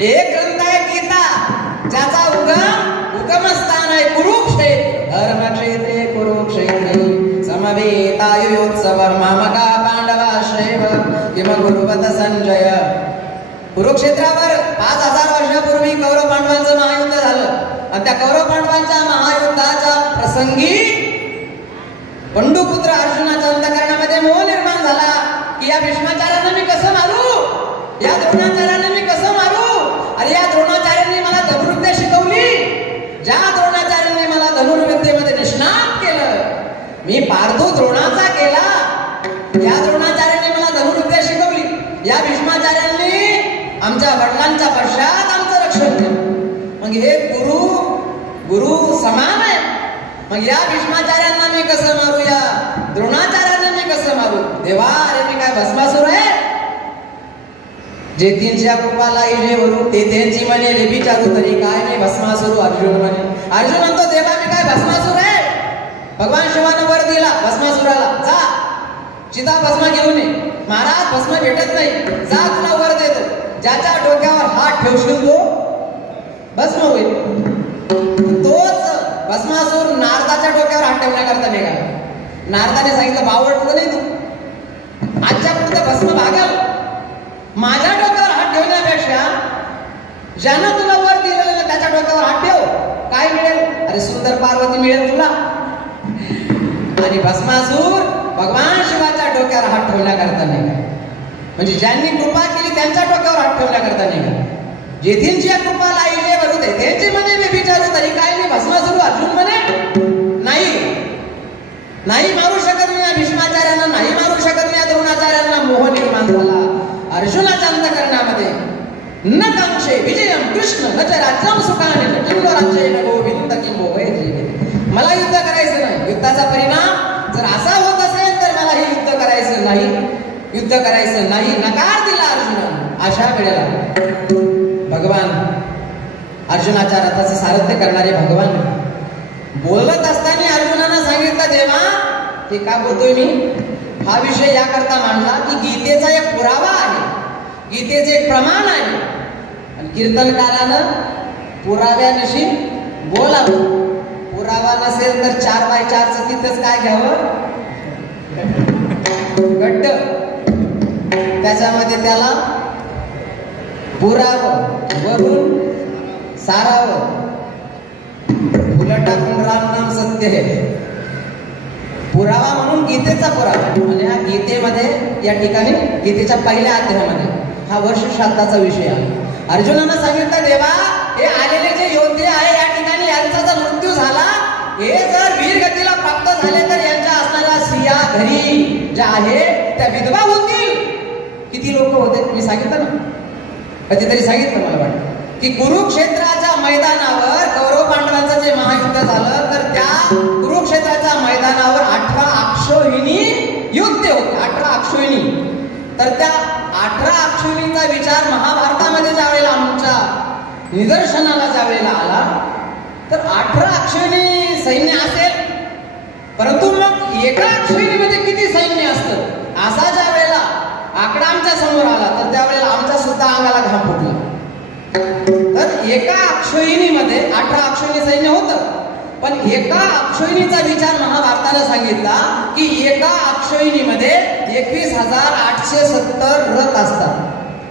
एक ग्रंथ आहे गीता, ज्याचा उगमस्थान आहे कुरुक्षेत्र. धर्मक्षेत्रे कुरुक्षेत्री समवेतायुत्सव मामका पांडवाश्रैव किम गुरुवत संजय. कुरुक्षेत्रावर 5000 वर्षापूर्वी कौरव पांडवांचं महायुद्ध झालं आणि त्या कौरव पांडवांच्या महायुद्धाच्या प्रसंगी पंडुपुत्र अर्जुनाच्या अंतःकरणामध्ये मोह निर्माण झाला की या भीष्माचार्यांना मी कसं मारू, या द्रोणाचार्यांना मी कसं मारू. अरे या द्रोणाचार्यांनी मला धनुर्विद्या शिकवली, ज्या द्रोणाचार्यांनी मला धनुर्विद्येमध्ये निष्णात केलं, मी पार्थ द्रोणाचा केला, या द्रोणाचार्यांनी मला धनुर्विद्या शिकवली, या भीष्माचार्यांनी आमच्या वडिलांच्या पश्चात आमचं रक्षण केलं. मग हे गुरु समान आहे. मग या भीष्माचार्यांना मी कसं मारू, या द्रोणाचार्यांना मी कसं मारू. देवा अरे मी काय भस्मासुर आहे. जे तीनच्या कृपाला इले वरू ते त्यांची म्हणे विचारू तरी काय नाही भस्मासुर. अर्जुन म्हणतो देवा मी काय भस्मासुर आहे. भगवान शिवानं वर दिला भस्मासुराला, जा चिता भस्म घेऊन ये. महाराज भस्म भेटत नाही, जा तुला वर देतो, ज्याच्या डोक्यावर हात ठेवशील तो भस्म होईल. भस्मासूर नारदाच्या डोक्यावर हात ठेवण्याकरता निघाला. नारदाने सांगितलं, बावळटलं नाही तू, आजच्या पुढचं भस्म भागल. माझ्या डोक्यावर हात ठेवण्यापेक्षा ज्यानं तुला वर दिलेलं ना त्याच्या डोक्यावर हात ठेव, काय मिळेल? अरे सुंदर पार्वती मिळेल तुला. आणि भस्मासूर भगवान शिवाच्या डोक्यावर हात ठेवण्याकरता निघाला. म्हणजे ज्यांनी कृपा केली त्यांच्या डोक्यावर हात ठेवण्याकरता निघाला. जेथींची कृपा लाईले वरू दे त्यांची म्हणे मी विचारू तरी काय नाही. भस्मासूर अर्जुन म्हणे नाही मारू शकत नाही भीष्माचार्यांना, नाही मारू शकत नाही द्रोणाचार्यांना. मोह निर्माण झाला अर्जुनाच्या अंतःकरणामध्ये. न कांक्षे विजयम कृष्ण न च राज्यम सुखाने न किंवा राज्य न गोविंद किंवा मला युद्ध करायचं नाही. युद्धाचा परिणाम जर असा होत असेल तर मला हे युद्ध करायचं नाही, युद्ध करायचं नाही. नकार दिला अर्जुनाने. अशा वेळेला भगवान अर्जुनाच्या रथाचं सारथ्य करणारे भगवान बोलत असताना अर्जुनानं सांगितलं, देवा हे का बोलतोय मी? हा विषय याकरता मांडला की गीतेचा एक पुरावा आहे, गीतेचे एक प्रमाण आहे. आणि कीर्तनकारानं पुराव्याविषयी बोलावं. पुरावा नसेल तर 4x4चं तिथंच काय घ्यावं? गड्ड. त्याच्यामध्ये त्याला पुरावं, वरून सारावं. फुलं टाकून राम नाम सत्य आहे. पुरावा म्हणून गीतेचा पुरावा. आणि हा गीतेमध्ये या ठिकाणी गीतेच्या पहिल्या अध्यायामध्ये हा वर्ष श्राद्धाचा विषय आहे. अर्जुनानं सांगितलं, देवा हे आलेले जे योद्धे आहे या ठिकाणी यांचा जर मृत्यू झाला, हे जर वीरगतीला प्राप्त झाले तर यांच्या असणाऱ्या स्त्रिया घरी ज्या आहे त्या विधवा होतील. किती लोक होते मी सांगितलं ना, कधीतरी सांगितलं मला वाटतं की कुरुक्षेत्राच्या मैदानावर कौरव पांडवांचं जे महायुद्ध झालं तर त्या कुरुक्षेत्राच्या मैदानावर 18 अक्षौहिणी युद्ध होते. 18 अक्षौहिणी. तर त्या 18 अक्षौहिणीचा विचार महाभारतामध्ये ज्या वेळेला आमच्या निदर्शनाला ज्या वेळेला आला तर 18 अक्षौहिणी सैन्य असेल, परंतु मग एका अक्षौहिणीमध्ये किती सैन्य असतं असा ज्या वेळेला आकडा आमच्या समोर आला तर त्यावेळेला आमच्या सुद्धा अंगाला घाम फुटला. तर एका अक्षौहिणीमध्ये 18 अक्षौहिणी सैन्य होतं, पण एका अक्षौहिणीचा विचार महाभारतानं सांगितला की एका अक्षौहिणीमध्ये 21,870 रथ असतात.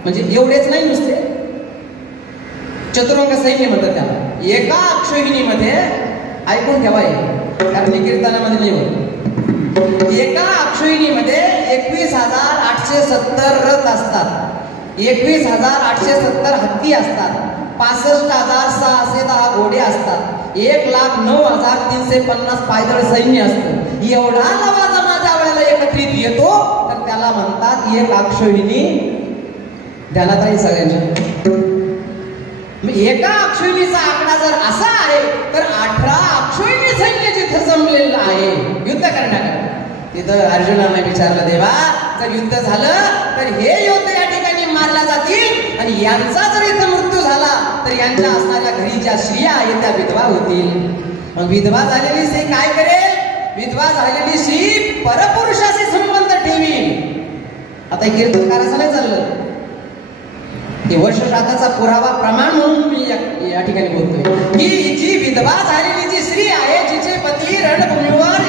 म्हणजे एवढेच नाही नुसते चतुरंग सैन्य म्हणतात त्याला. एका अक्षौहिणीमध्ये ऐकून ठेवा, कारण कीर्तनामध्ये नाही होत. एका अक्षौहिणीमध्ये 21,870 रथ असतात, 21,870 हत्ती असतात, 65,610 घोडे असतात, 1,09,350 पायदळ सैन्य असतं. एवढा लवाजमा ज्या वेळेला एकत्रित येतो तर त्याला म्हणतात एक अक्षौहिणी. ध्यानात राहील सगळ्यांच्या. एका अक्षौहिणीचा आकडा जर असा आहे तर 18 अक्षौहिणी सैन्य जिथं जमलेलं आहे युद्ध करण्याकरता. तिथं अर्जुनाने विचारलं, देवा जर युद्ध झालं तर हे योद्धे या ठिकाणी मारल्या जातील आणि यांचा जर इथं मृत्यू झाला तर यांच्या असणाऱ्या घरी ज्या स्त्रिया आहेत त्या विधवा होतील. मग विधवा झालेली स्त्री काय करेल? विधवा झालेली स्त्री परपुरुषाशी संबंध ठेवी. आता कीर्तनकाराचं नाही चाललं, हे वर्ष श्राद्धाचा पुरावा प्रमाण म्हणून मी या ठिकाणी बोलतोय की जी विधवा झालेली जी स्त्री आहे, जिचे पती रणभूमीवर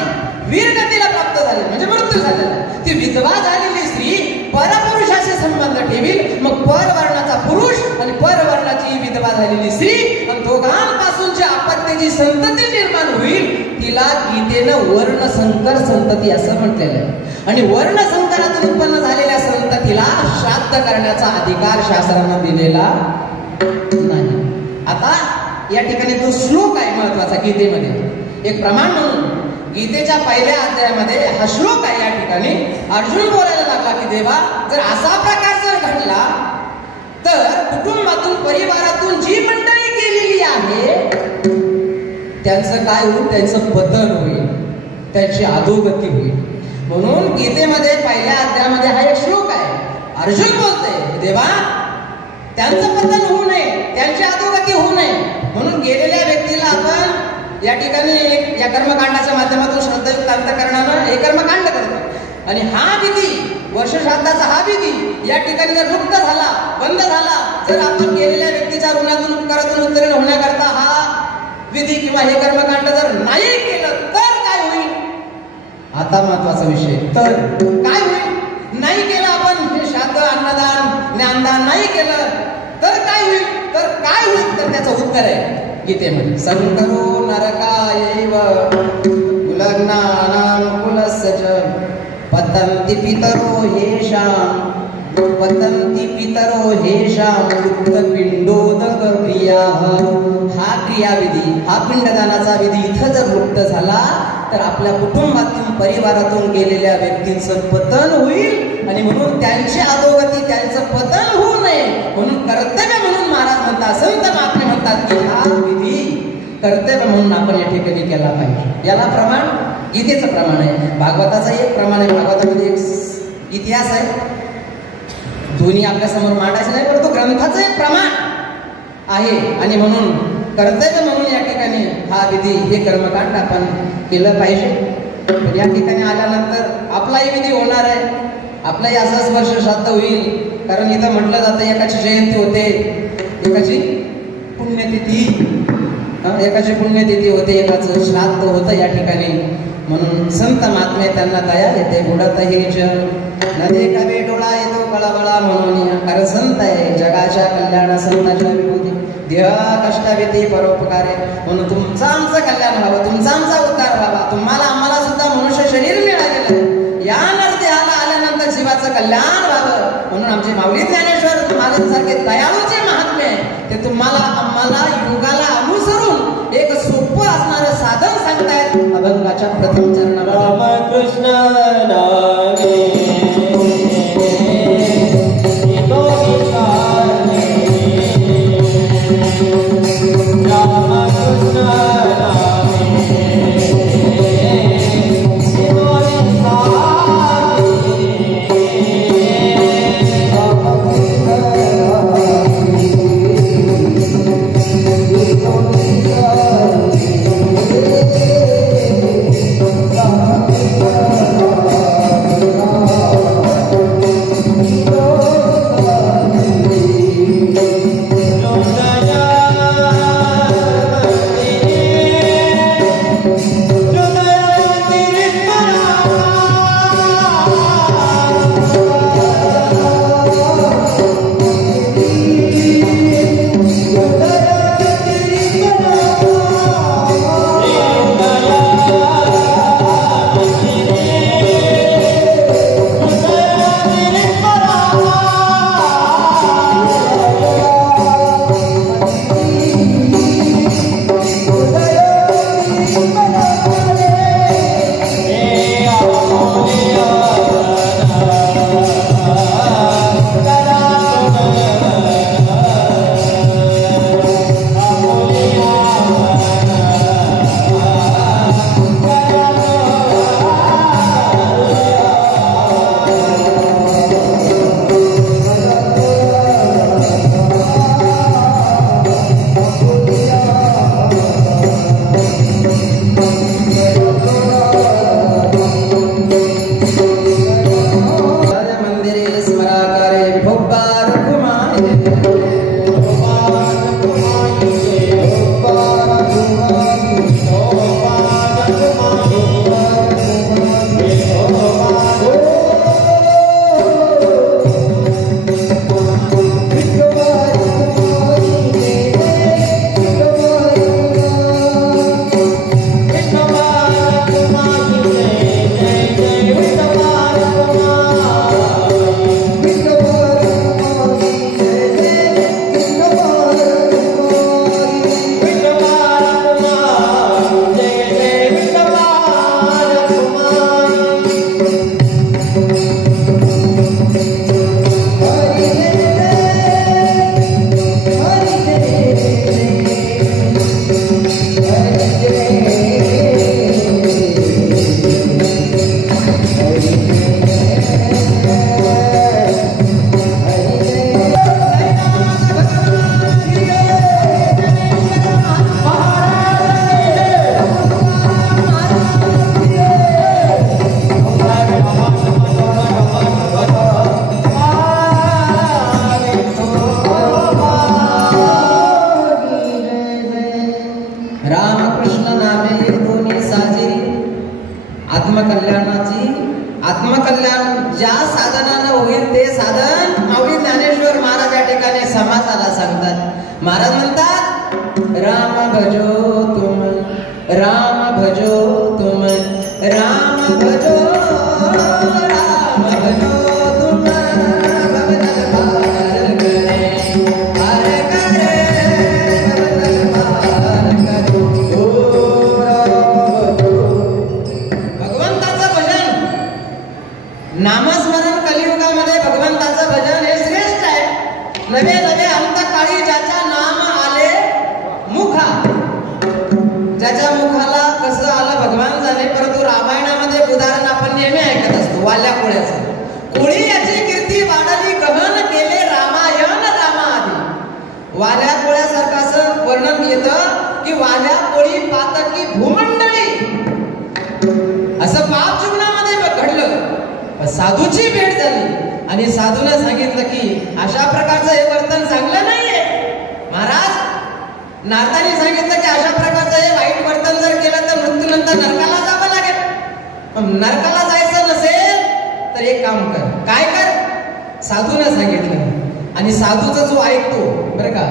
वीरगतीला प्राप्त झाले म्हणजे मृत्यू झालेला, ती विधवा झालेली स्त्री परपुरुषाशी संबंध ठेवील. मग परवर्णाचा पुरुष आणि परवर्णाची विधवा झालेली स्त्री आणि दोघांपासून जी अपत्याची संतती निर्माण होईल तिला गीतेनं वर्णसंकर संतती असं म्हटलेलं आहे. आणि वर्णसंकरातून उत्पन्न झालेल्या संततीला श्राद्ध करण्याचा अधिकार शास्त्रानं दिलेला नाही. आता या ठिकाणी तो श्लोक आहे महत्वाचा गीतेमध्ये एक प्रमाण म्हणून. गीतेच्या पहिल्या अध्यायामध्ये हा श्लोक आहे. या ठिकाणी अर्जुन बोलायला लागला की देवा जर असा प्रकार जर घडला तर कुटुंबातून परिवारातून जी मंडळी केलेली आहे त्यांचं काय होईल? त्यांचं पतन होईल, त्यांची अधोगती होईल. म्हणून गीतेमध्ये पहिल्या अध्यायामध्ये हा एक श्लोक आहे. अर्जुन बोलते देवा त्यांचं पतन होऊ नये, त्यांची अधोगती होऊ नये म्हणून गेलेल्या व्यक्तीला आपण या ठिकाणी या कर्मकांडाच्या माध्यमातून श्रद्धायुक्त अंतःकरणानं हे कर्मकांड करतो. आणि हा विधी वर्ष श्राद्धाचा हा विधी या ठिकाणी जर लुप्त झाला, बंद झाला, जर आपण गेलेल्या व्यक्तीच्या ऋणातून उपकारातून उत्तीर्ण होण्याकरता हा विधी किंवा हे कर्मकांड जर नाही केलं तर काय होईल? आता महत्वाचा विषय, तर काय होईल? नाही केलं आपण हे श्राद्ध अन्नदान ज्ञानदान नाही केलं तर काय होईल? तर काय होईल? तर त्याचं उत्तर आहे गीतेमध्ये, संकरो नरकायैव कुलग्नानां कुलस्य च पतन्ति पितरो येषां पिंडोदक क्रियाः. हा क्रियाविधी, हा पिंडदानाचा विधी इथं जर लुप्त झाला तर आपल्या कुटुंबातून परिवारातून गेलेल्या व्यक्तींचं पतन होईल आणि म्हणून त्यांची अधोगती, त्यांचं पतन होऊ नये म्हणून कर्तव्य म्हणून महाराज म्हणतात, संत महात्मे म्हणतात की हा विधी कर्तव्य म्हणून आपण या ठिकाणी केला पाहिजे. याला प्रमाण गीतेचं प्रमाण आहे, भागवताचं एक प्रमाण आहे. भागवतामध्ये एक इतिहास आहे, दोन्ही आपल्या समोर मांडायचं नाही, परंतु ग्रंथाचं एक प्रमाण आहे आणि म्हणून कर्तव्य म्हणून या ठिकाणी हा विधी, हे कर्मकांड आपण केलं पाहिजे. या ठिकाणी आल्यानंतर आपलाही विधी होणार आहे, आपलाही असंच वर्ष श्राद्ध होईल. कारण इथं म्हटलं जातं एकाची जयंती होते, एकाची पुण्यतिथी, एकाची पुण्यतिथी होते, एकाचं श्राद्ध होतं या ठिकाणी. म्हणून संत महात्मे त्यांना दया येते, बुडत हे जग नदे कवे डोळा येतो कळबळा म्हणून. कारण संत आहे, जगाच्या कल्याण संताच्या विभूती, देह कष्टविधी परोपकारे. म्हणून तुमचं आमचं कल्याण व्हावं, तुमचा आमचा उद्धार व्हावा. तुम्हाला आम्हाला सुद्धा मनुष्य शरीर मिळालेलं आहे, या नरदेहाला आल्यानंतर जीवाचं कल्याण व्हावं म्हणून आमचे माऊली ज्ञानेश्वर महाराजांसारखे दयाळूचे महात्मे ते तुम्हाला आम्हाला युगाला अनुसरून एक सोपं असणारं साधन सांगतायत. अभंगाच्या प्रथम चरणाला रामकृष्ण नामे ज्या साधनानं होईल ते साधन माऊली ज्ञानेश्वर महाराज या ठिकाणी समाजाला सांगतात. महाराज म्हणतात राम भजो तुम, राम भजो तुम, राम भजो, राम भजो तुम, भवजन पार करे, पार करे, भवजन पार करे. ओ राम भजो. भगवंताचं भजन, नामस्मरण कलियुगामध्ये भगवंताचं भजन हे श्रेष्ठ आहे. नवे नवे अंतकाळी ज्याच्या नाम आले मुखा, ज्याच्या मुखाला कसं आलं भगवान जाणे. परंतु रामायणामध्ये उदाहरण आपण नेहमी ऐकत असतो वाल्या कोळ्याचं. कोळी याची कीर्ती वाढली गहन केले रामायण रामाआधी. वाल्या कोळ्यासारखं असं वर्णन येतं की वाल्या कोळी पातकी भूमंडळी, असं पाप जीवनामध्ये घडलं. साधूची भेट झाली आणि साधूने सांगितलं की अशा प्रकारचं हे वर्तन चांगलं नाहीये. महाराज नारदांनी सांगितलं की अशा प्रकारचं हे वाईट वर्तन जर केलं तर मृत्यूनंतर नरकाला जावं लागेल. नरकाला जायचं नसेल तर एक काम कर. काय कर? साधूने सांगितलं. आणि साधूचा जो ऐकतो बरं का,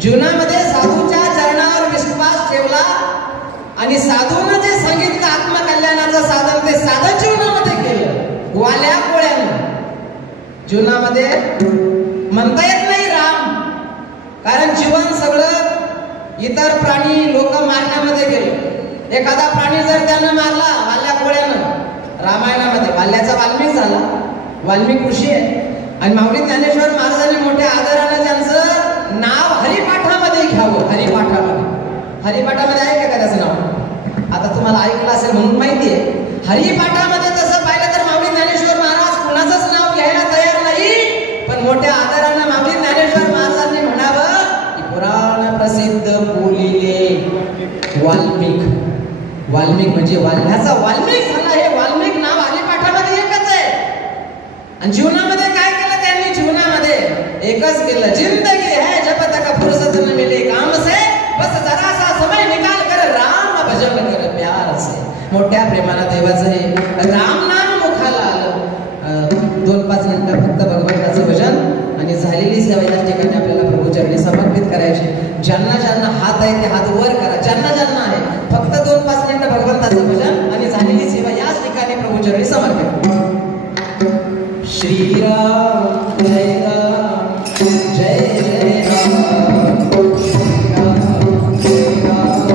जीवनामध्ये साधूच्या चरणावर विश्वास ठेवला आणि साधूनं जे सांगितलं आत्मकल्याणाचं साधन ते साधन जीवनामध्ये केलं. वाल्या कोळ्यानं जीवनामध्ये म्हणता येत नाही राम, कारण जीवन सगळं इतर प्राणी लोक मारण्यामध्ये गेलं. एखादा प्राणी जर त्यानं मारला वाल्या कोळ्यानं, रामायणामध्ये वाल्याचा वाल्मिक झाला. वाल्मिक ऋषी आहे आणि माऊली ज्ञानेश्वर महाराजांनी मोठ्या आदरानं त्यांचं नाव हरिपाठामध्ये घ्यावं. हरिपाठामध्ये आहे का त्याचं नाव? आता तुम्हाला ऐकलं असेल म्हणून माहिती आहे. हरिपाठामध्ये तसं पाहिलं तर माऊली ज्ञानेश्वर महाराज कुणाचंच नाव घ्यायला तयार नाही, पण मोठ्या आदरानं माऊली ज्ञानेश्वर महाराजांनी म्हणावं की पुराण प्रसिद्ध बोलिले वाल्मिक. वाल्मिक म्हणजे वाल्याचा वाल्मिक झाला. हे वाल्मिक नाव हरिपाठामध्ये एकच आहे. आणि जीवनामध्ये काय केलं त्यांनी? जीवनामध्ये एकच केलं, जिंदगी है जब तक फुर्सत न मिले काम से, बस जरा सा समय निकाल कर राम भजन कर प्यार से. मोठ्या प्रेमानं देवाचं हे राम नाम मुखाला आलं. 2-5 मिनिटं फक्त भगवंताचं भजन आणि झालेली सेवा या ठिकाणी आपल्याला प्रभूचरणी समर्पित करायची. ज्यांना ज्यांना हात आहे ते हात वर करा. ज्यांना ज्यांना आहे फक्त 2-5 मिनिटं भगवंताचं भजन आणि झालेली सेवा याच ठिकाणी प्रभूचरणी समर्पित. श्रीराम जय राम, जय जय राम, श्रीराम जय राम,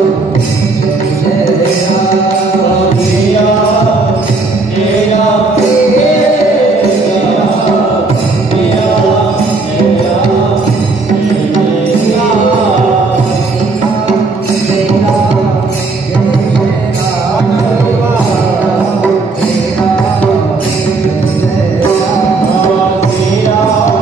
जय जय राम, श्रीराम जय राम. Yeah.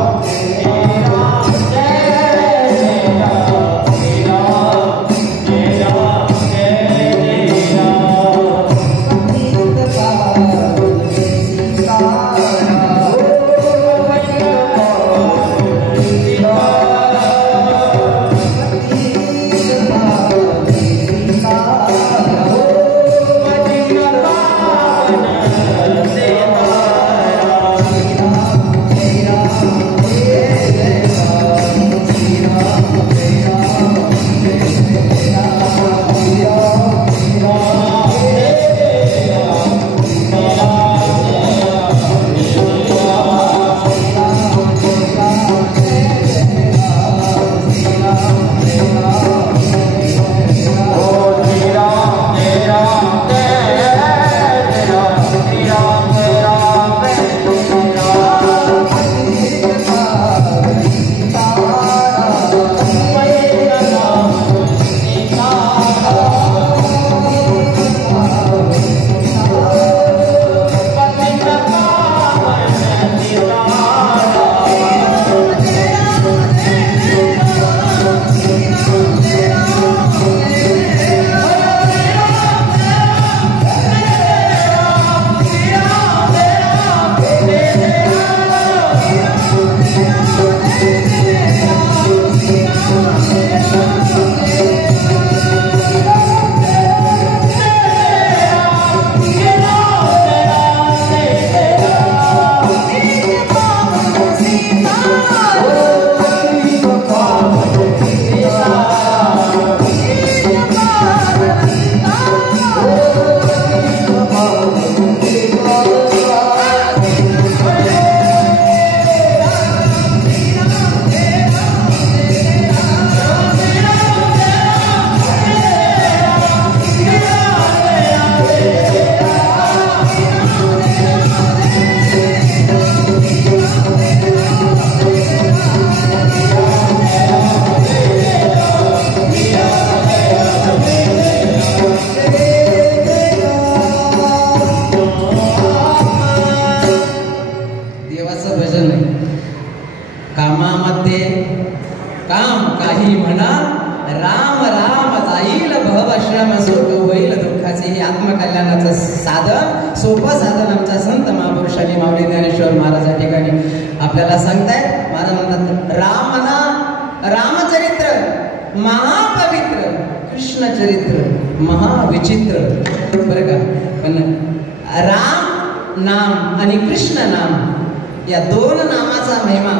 देवाचं भजन आहे. कामामध्ये काम काही म्हणा, राम राम जाईल भवश्रम सुख होईल दुःखाचे. हे आत्मकल्याणाचं साधन, सोपं साधन आमच्या संत महापुरुषांनी माऊली ज्ञानेश्वर महाराज या ठिकाणी आपल्याला सांगतायत. महाराज म्हणतात राम ना, रामचरित्र महापवित्र, कृष्ण चरित्र महाविचित्र. बरं का, पण राम नाम आणि कृष्ण नाम या दोन नामाचा महिमा,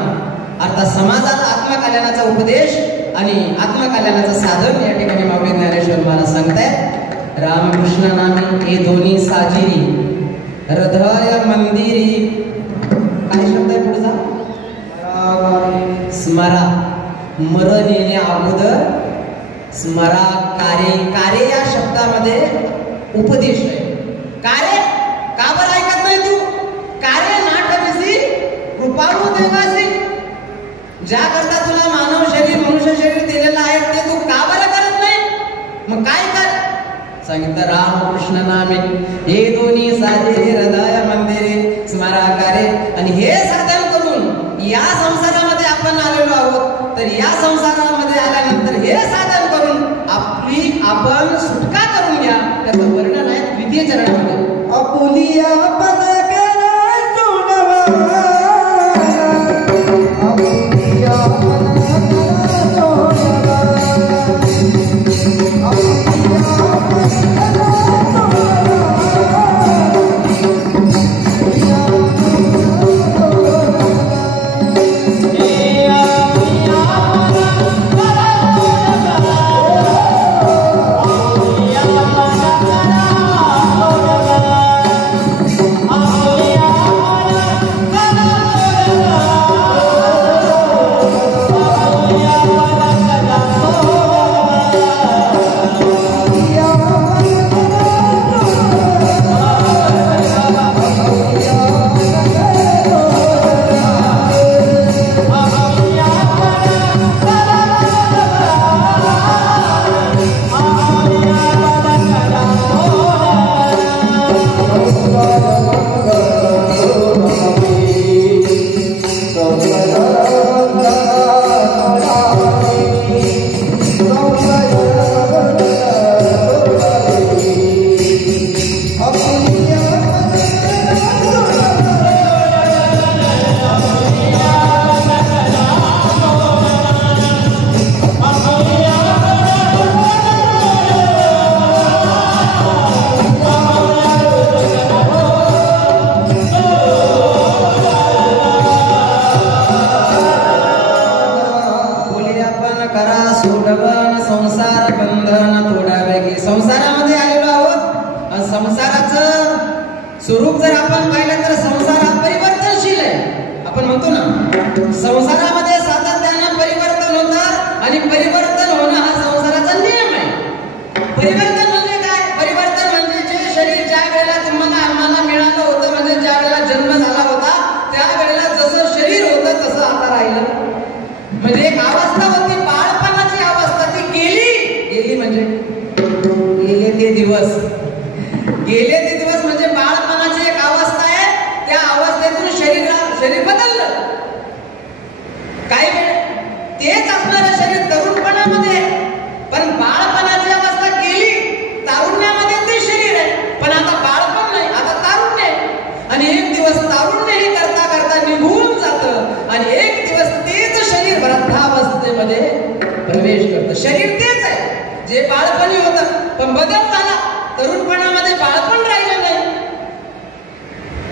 अर्थात समाजाला आत्मकल्याणाचा उपदेश आणि आत्मकल्याणाचं साधन या ठिकाणी माऊली ज्ञानेश्वर महाराज सांगतायत. रामकृष्ण नामी हे दोन्ही साजिरी हृदय मंदिरी. काय शब्द आहे पुढचा? स्मरा. मरण येण्या अगोदर स्मरा. कार्य. कार्य या शब्दामध्ये उपदेश आहे. कार्य का बरं ऐकत नाही तू? कार्य नाटकसी कृपाळू देवासी. ज्या करता तुला मानव शरीर, मनुष्य शरीर दिलेलं आहे ते तू का बरं करत नाही? मग काय कर? सांगितलं रामकृष्ण नामे हे दोन्ही साजे हृदय मंदिरे स्मराकारे. आणि हे साधन करून या संसारामध्ये आपण आलेलो आहोत, तर या संसारामध्ये आल्यानंतर हे साधन करून आपण सुटका करून घ्या. त्याचं वर्णन आहे द्वितीय चरणामध्ये. अपुलिया पद करा सोडवा, अपुलिया पद करा सोडवा, अपुलिया पद करा स्वरूप जर आपण पाहिलं तर संसार हा परिवर्तनशील आहे. आपण म्हणतो ना संसारामध्ये सातत्यानं परिवर्तन होतं आणि परिवर्तन होणं हा संसाराचा नियम आहे. परिवर्तन म्हणजे काय? परिवर्तन म्हणजे जे शरीर ज्या वेळेला तुम्हाला आम्हाला मिळालं होतं, म्हणजे ज्या वेळेला जन्म झाला होता त्या वेळेला जसं शरीर होतं तसं आता राहिलं. म्हणजे एक अवस्था होती बाळपणाची अवस्था, ती गेली म्हणजे गेले ते दिवस. गेले ते दिवस म्हणजे बाळपणाची एक अवस्था आहे. त्या अवस्थेतून शरीर बदललं. काही वेळ तेच असणारं शरीर तरुणपणामध्ये, पण बाळपणाची अवस्था गेली. तारुण्यामध्ये ते शरीर आहे, पण आता बाळपण नाही, आता तारुण्य आहे. आणि एक दिवस तारुण्य हे करता करता निघून जातं आणि एक दिवस तेच शरीर वृद्धावस्थेमध्ये प्रवेश करतं. शरीर तेच आहे जे बाळपणी होतं, पण बदल झाला. तरुणपणामध्ये बाळपण राहिलं नाही.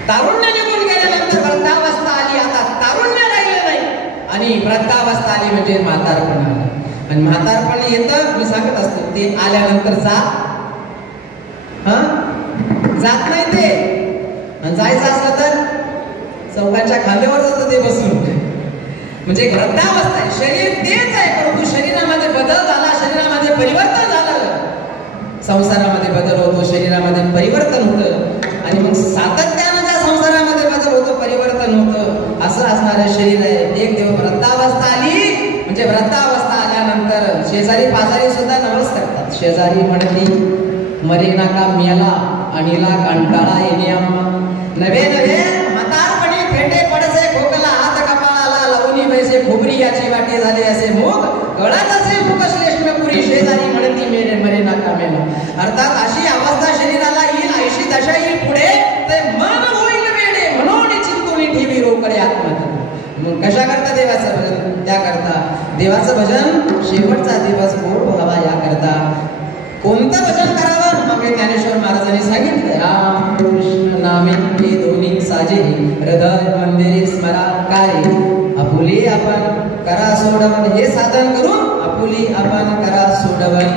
तारुण्य निघून गेल्यानंतर वृद्धावस्था आली, आता तारुण्य राहिलं नाही. आणि वृद्धावस्था आली म्हणजे म्हातारपण आलं. आणि म्हातारपण येतं, मी सांगत असतो, ते आल्यानंतर जात नाही ते. आणि जायचं असलं तर चौकाच्या खांद्यावर जातं ते बसून. म्हणजे वृद्धावस्था आहे. शरीर तेच आहे, परंतु शरीरामध्ये बदल झाला, शरीरामध्ये परिवर्तन झालं. संसारामध्ये बदल होतो, शरीरामध्ये परिवर्तन होतं. आणि मग सातत्यानं त्या संसारामध्ये बदल होतो, परिवर्तन होतं. असं असणारं शरीर आहे. एक दिवस वृद्धावस्था आली म्हणजे वृद्धावस्था आल्यानंतर शेजारी पाजारी सुद्धा नवस करतात. शेजारी म्हणली मरे नाका मेला आणीला कंटाळा येणे आम्हा. नवे नवे म्हातारपणी फेटे पडसे खोकला हात कपाळाला लावून वैसे खोबरी याची वाटे झाले असे मुख गळात असे मुख श्लेष्म पुरी शेजारी म्हणती मेरे मरे ना कामेल. अर्थात अशी अवस्था शरीराला येईल, ऐशी दशा येईल पुढे ते मन होईल वेडे म्हणून चिंतून ठेवी रोकडे आत्महत्या. मग कशा करता देवाचं भजन? त्याकरता देवाचं भजन शेवटचा दिवस गोड व्हावा याकरता. कोणतं भजन करावं? मग ज्ञानेश्वर महाराजांनी सांगितलं, राम कृष्ण नामे हे दोन्ही साजे हृदय मंदिरे स्मरा काय आपुली आपण करा सोडवन. हे साधन करून आपुली आपण करा सोडवन,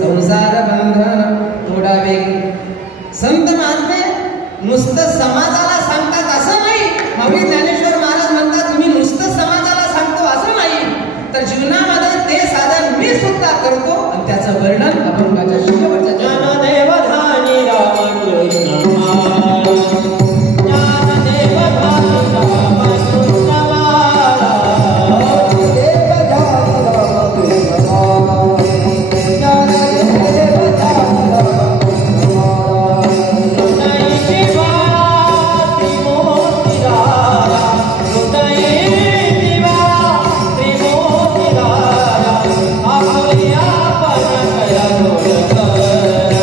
संसार बंधन तोडावे. संत महात्मे नुसतं समाजाला सांगतात असं नाही. मग ज्ञानेश्वर महाराज म्हणतात तुम्ही नुसतं समाजाला सांगतो असं नाही, तर जीवनामध्ये ते साधन मी सुद्धा करतो आणि त्याचं वर्णन अभंगाच्या शेवटच्या ज्ञानदेव धानी रामकृष्ण ज्ञानदेव धानी रामकृष्ण माला Hare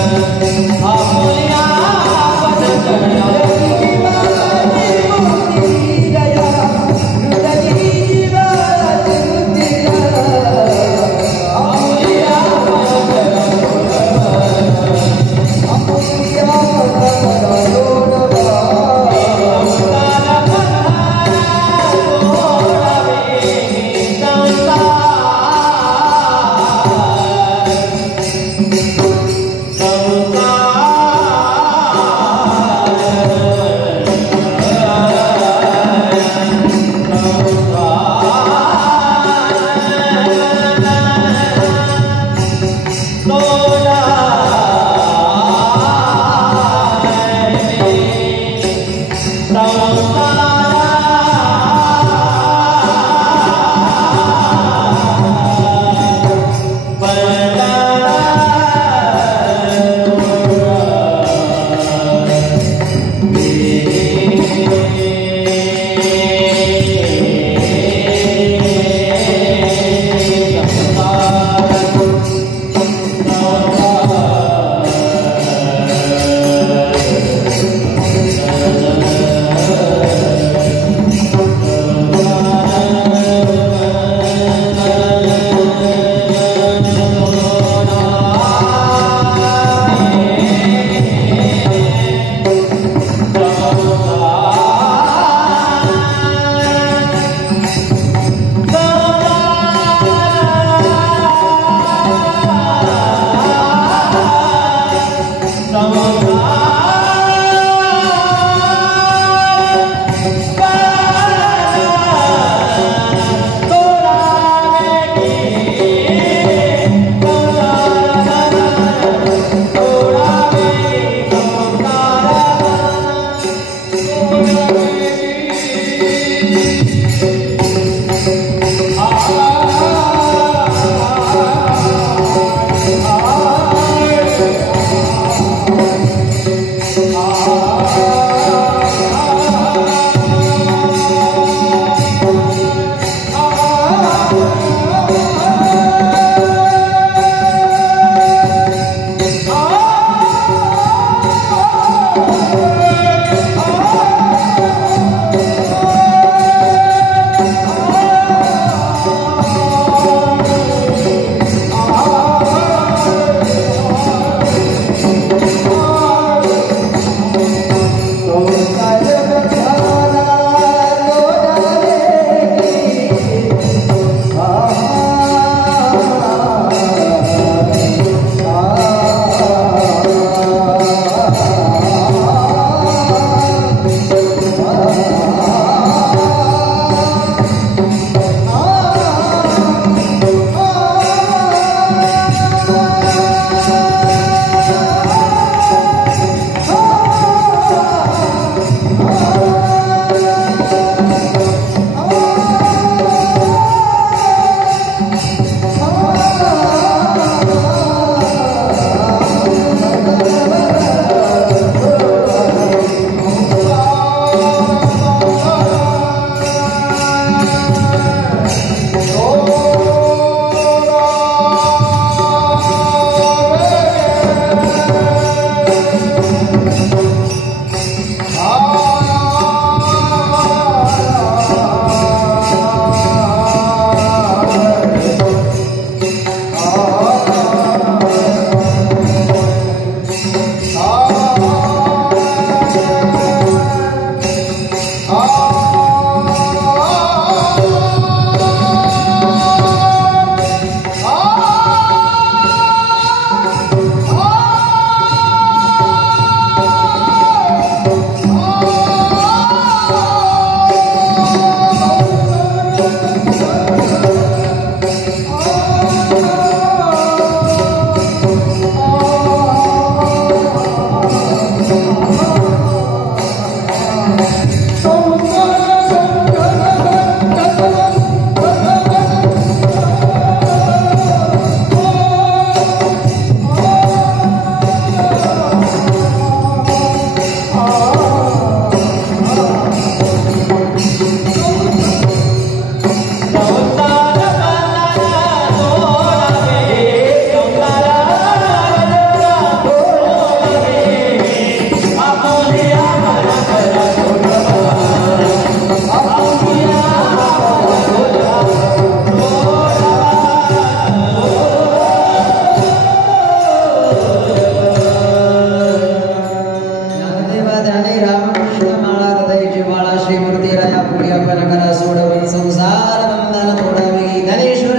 जीवन करा सोडवन संसार बंधन तोडावे ज्ञानेश्वर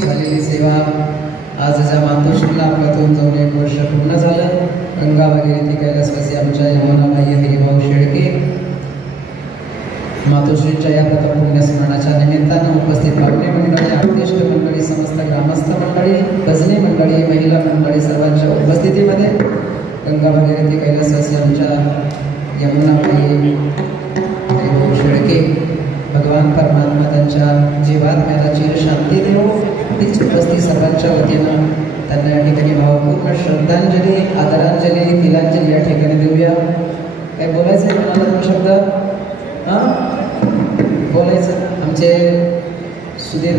झालेली सेवा आजच्या मातोश्रीला आपल्यातून जाऊन 1 वर्ष पूर्ण झालं. गंगा भगीरथी कैलासवासी आमच्या यमुनाबाई हरिभाऊ शेळके मातोश्रीच्या या प्रथम पुण्यस्मरणाच्या निमित्तानं उपस्थित पाहुणे मंडळी, आर्टिस्ट मंडळी, समस्त ग्रामस्थ मंडळी, भजनी मंडळी, महिला मंडळी सर्वांच्या उपस्थितीमध्ये गंगा भगीरथी कैलासवासी आमच्या यमुनाबाई हरिभाऊ शेळके भगवान परमात्मा त्यांच्या जीवात्म्याला चिर शांती देव हीच उपस्थित सर्वांच्या वतीनं त्यांना या ठिकाणी भावपूर्ण श्रद्धांजली, आदरांजली, तिलांजली या ठिकाणी देऊया. काय बोलायचं आहे तुम्हाला 2 शब्द? बोलायचं आमचे सुधीर